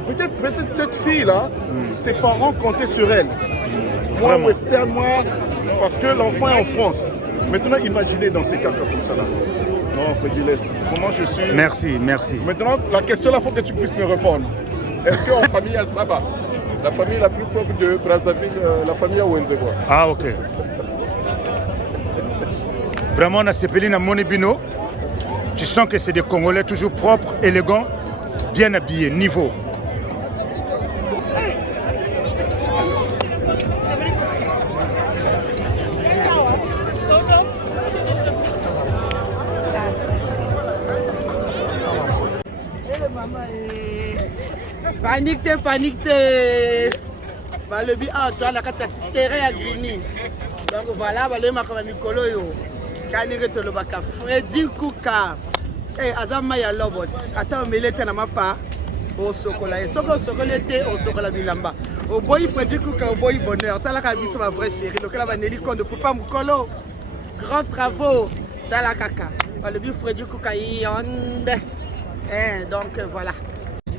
peut-être cette fille-là, ses parents comptaient sur elle. Moi, Vraiment. Western, moi, parce que l'enfant est en France. Maintenant, imaginez dans ces cas comme ça là. Non, Freddy, laisse. Comment je suis. Merci, merci. Maintenant, la question là, il faut que tu puisses me répondre. Est-ce qu'en famille à Saba, la famille la plus proche de Brazzaville, la famille à Wenzegwa? Ah, ok. Vraiment, on a Sepeli na Monibino. Tu sens que c'est des Congolais toujours propres, élégants, bien habillés, niveau. Panique te. Balobi ah toi la kata terrain ya Grigny. Donc voilà, balobi makama mikolo yo. Kanire to lobaka Freddy Kouka. Eh azama ya lobot. Ata melete na mapa. O sokola e soko sokola te o sokola bilamba. O boy Freddy Kouka o boy bonheur. Tala ka biso ma vraie chérie. Lokela ba Nelly Kondo papa mukolo. Grand travaux dans la kaka. Balobi Freddy Kouka yonde. Donc voilà.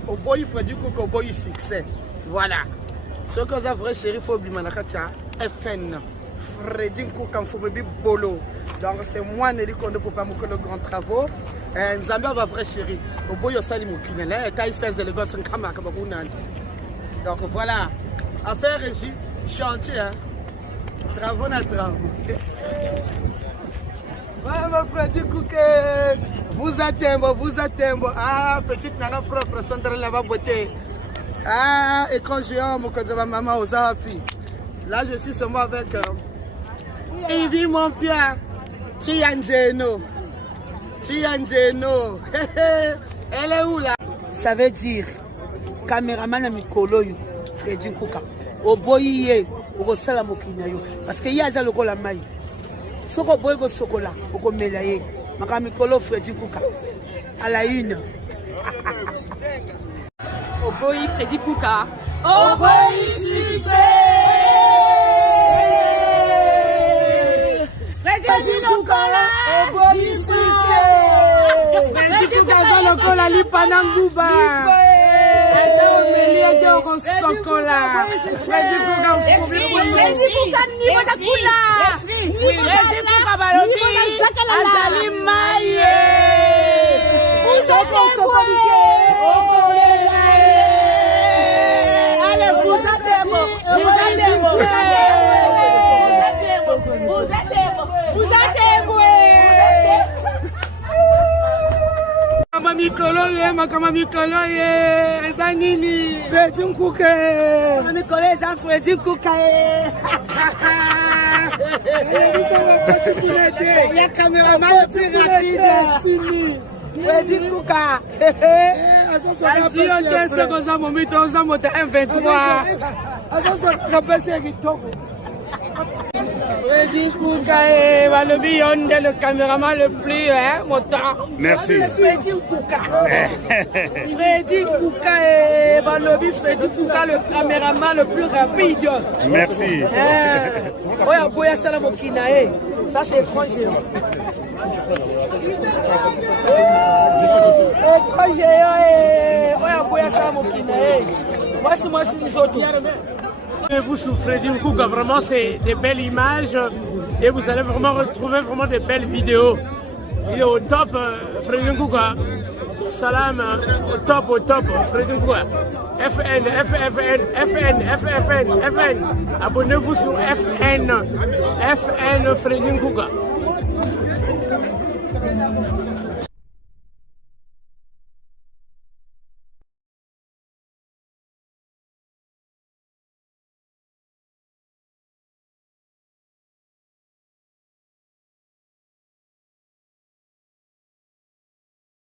Au boy Freddy Kouka, au boy succès. Voilà. Ce que vous avez vrai chéri, il faut oublier Manakacha. FN. Freddy Nkouka Mfoumebi Bolo. Donc c'est moi Nelly Kondo pour pas me le grand travaux. Nzambia va vrai chéri. Au bout yo sali mokinela et taille 16 de l'ego son kama kabakunandi. Donc voilà. Affaire régie, chantier hein. Travaux na travaux. Voilà Freddy Nkouka. Vous attendez. Ah, petite nana propre, centre là-bas beauté. Ah, et quand j'ai un mot que je maman aux appuis. Là, je suis seulement avec Evie, mon père. Tianjeno. Elle est où là? Ça veut dire, caméraman à Mikolo, Freddy Nkouka. Au boye, au salamokina. Parce qu'il y a le cola maï. Soko boy go sokola, au melaye. Makamikolo Freddy Nkouka. À la une. Au boy Freddy Nkouka. Au boy succès. Freddy Nkouka. Au boy succès. Freddy Nkouka dans le cola lipananguba. Était au sokola. Freddy Nkouka. Freddy Nkouka niveau de couleur. Freddy Nkouka balobi. Azali maye. Vous Makama Mikolo ye Zanini Freddy Nkouka Mikolo Jean Freddy Nkouka il y a caméraman le plus rapide fini Freddy Nkouka Vas-y on tient ce qu'on a momi on a monté M23 Freddy Nkouka Balobi on est le caméraman le plus moteur. Merci. Freddy Nkouka. Freddy Nkouka Balobi Freddy Nkouka le caméraman le plus rapide. Merci. Oya boya sala mokina ça c'est étranger. Étranger oya boya sala mokina moi nous autres. Et vous sur Freddy Nkouka, vraiment c'est des belles images et vous allez vraiment retrouver vraiment des belles vidéos. Il est au top, Freddy Nkouka. Salam, au top, Freddy Nkouka. FN. Abonnez-vous sur FN Freddy Nkouka.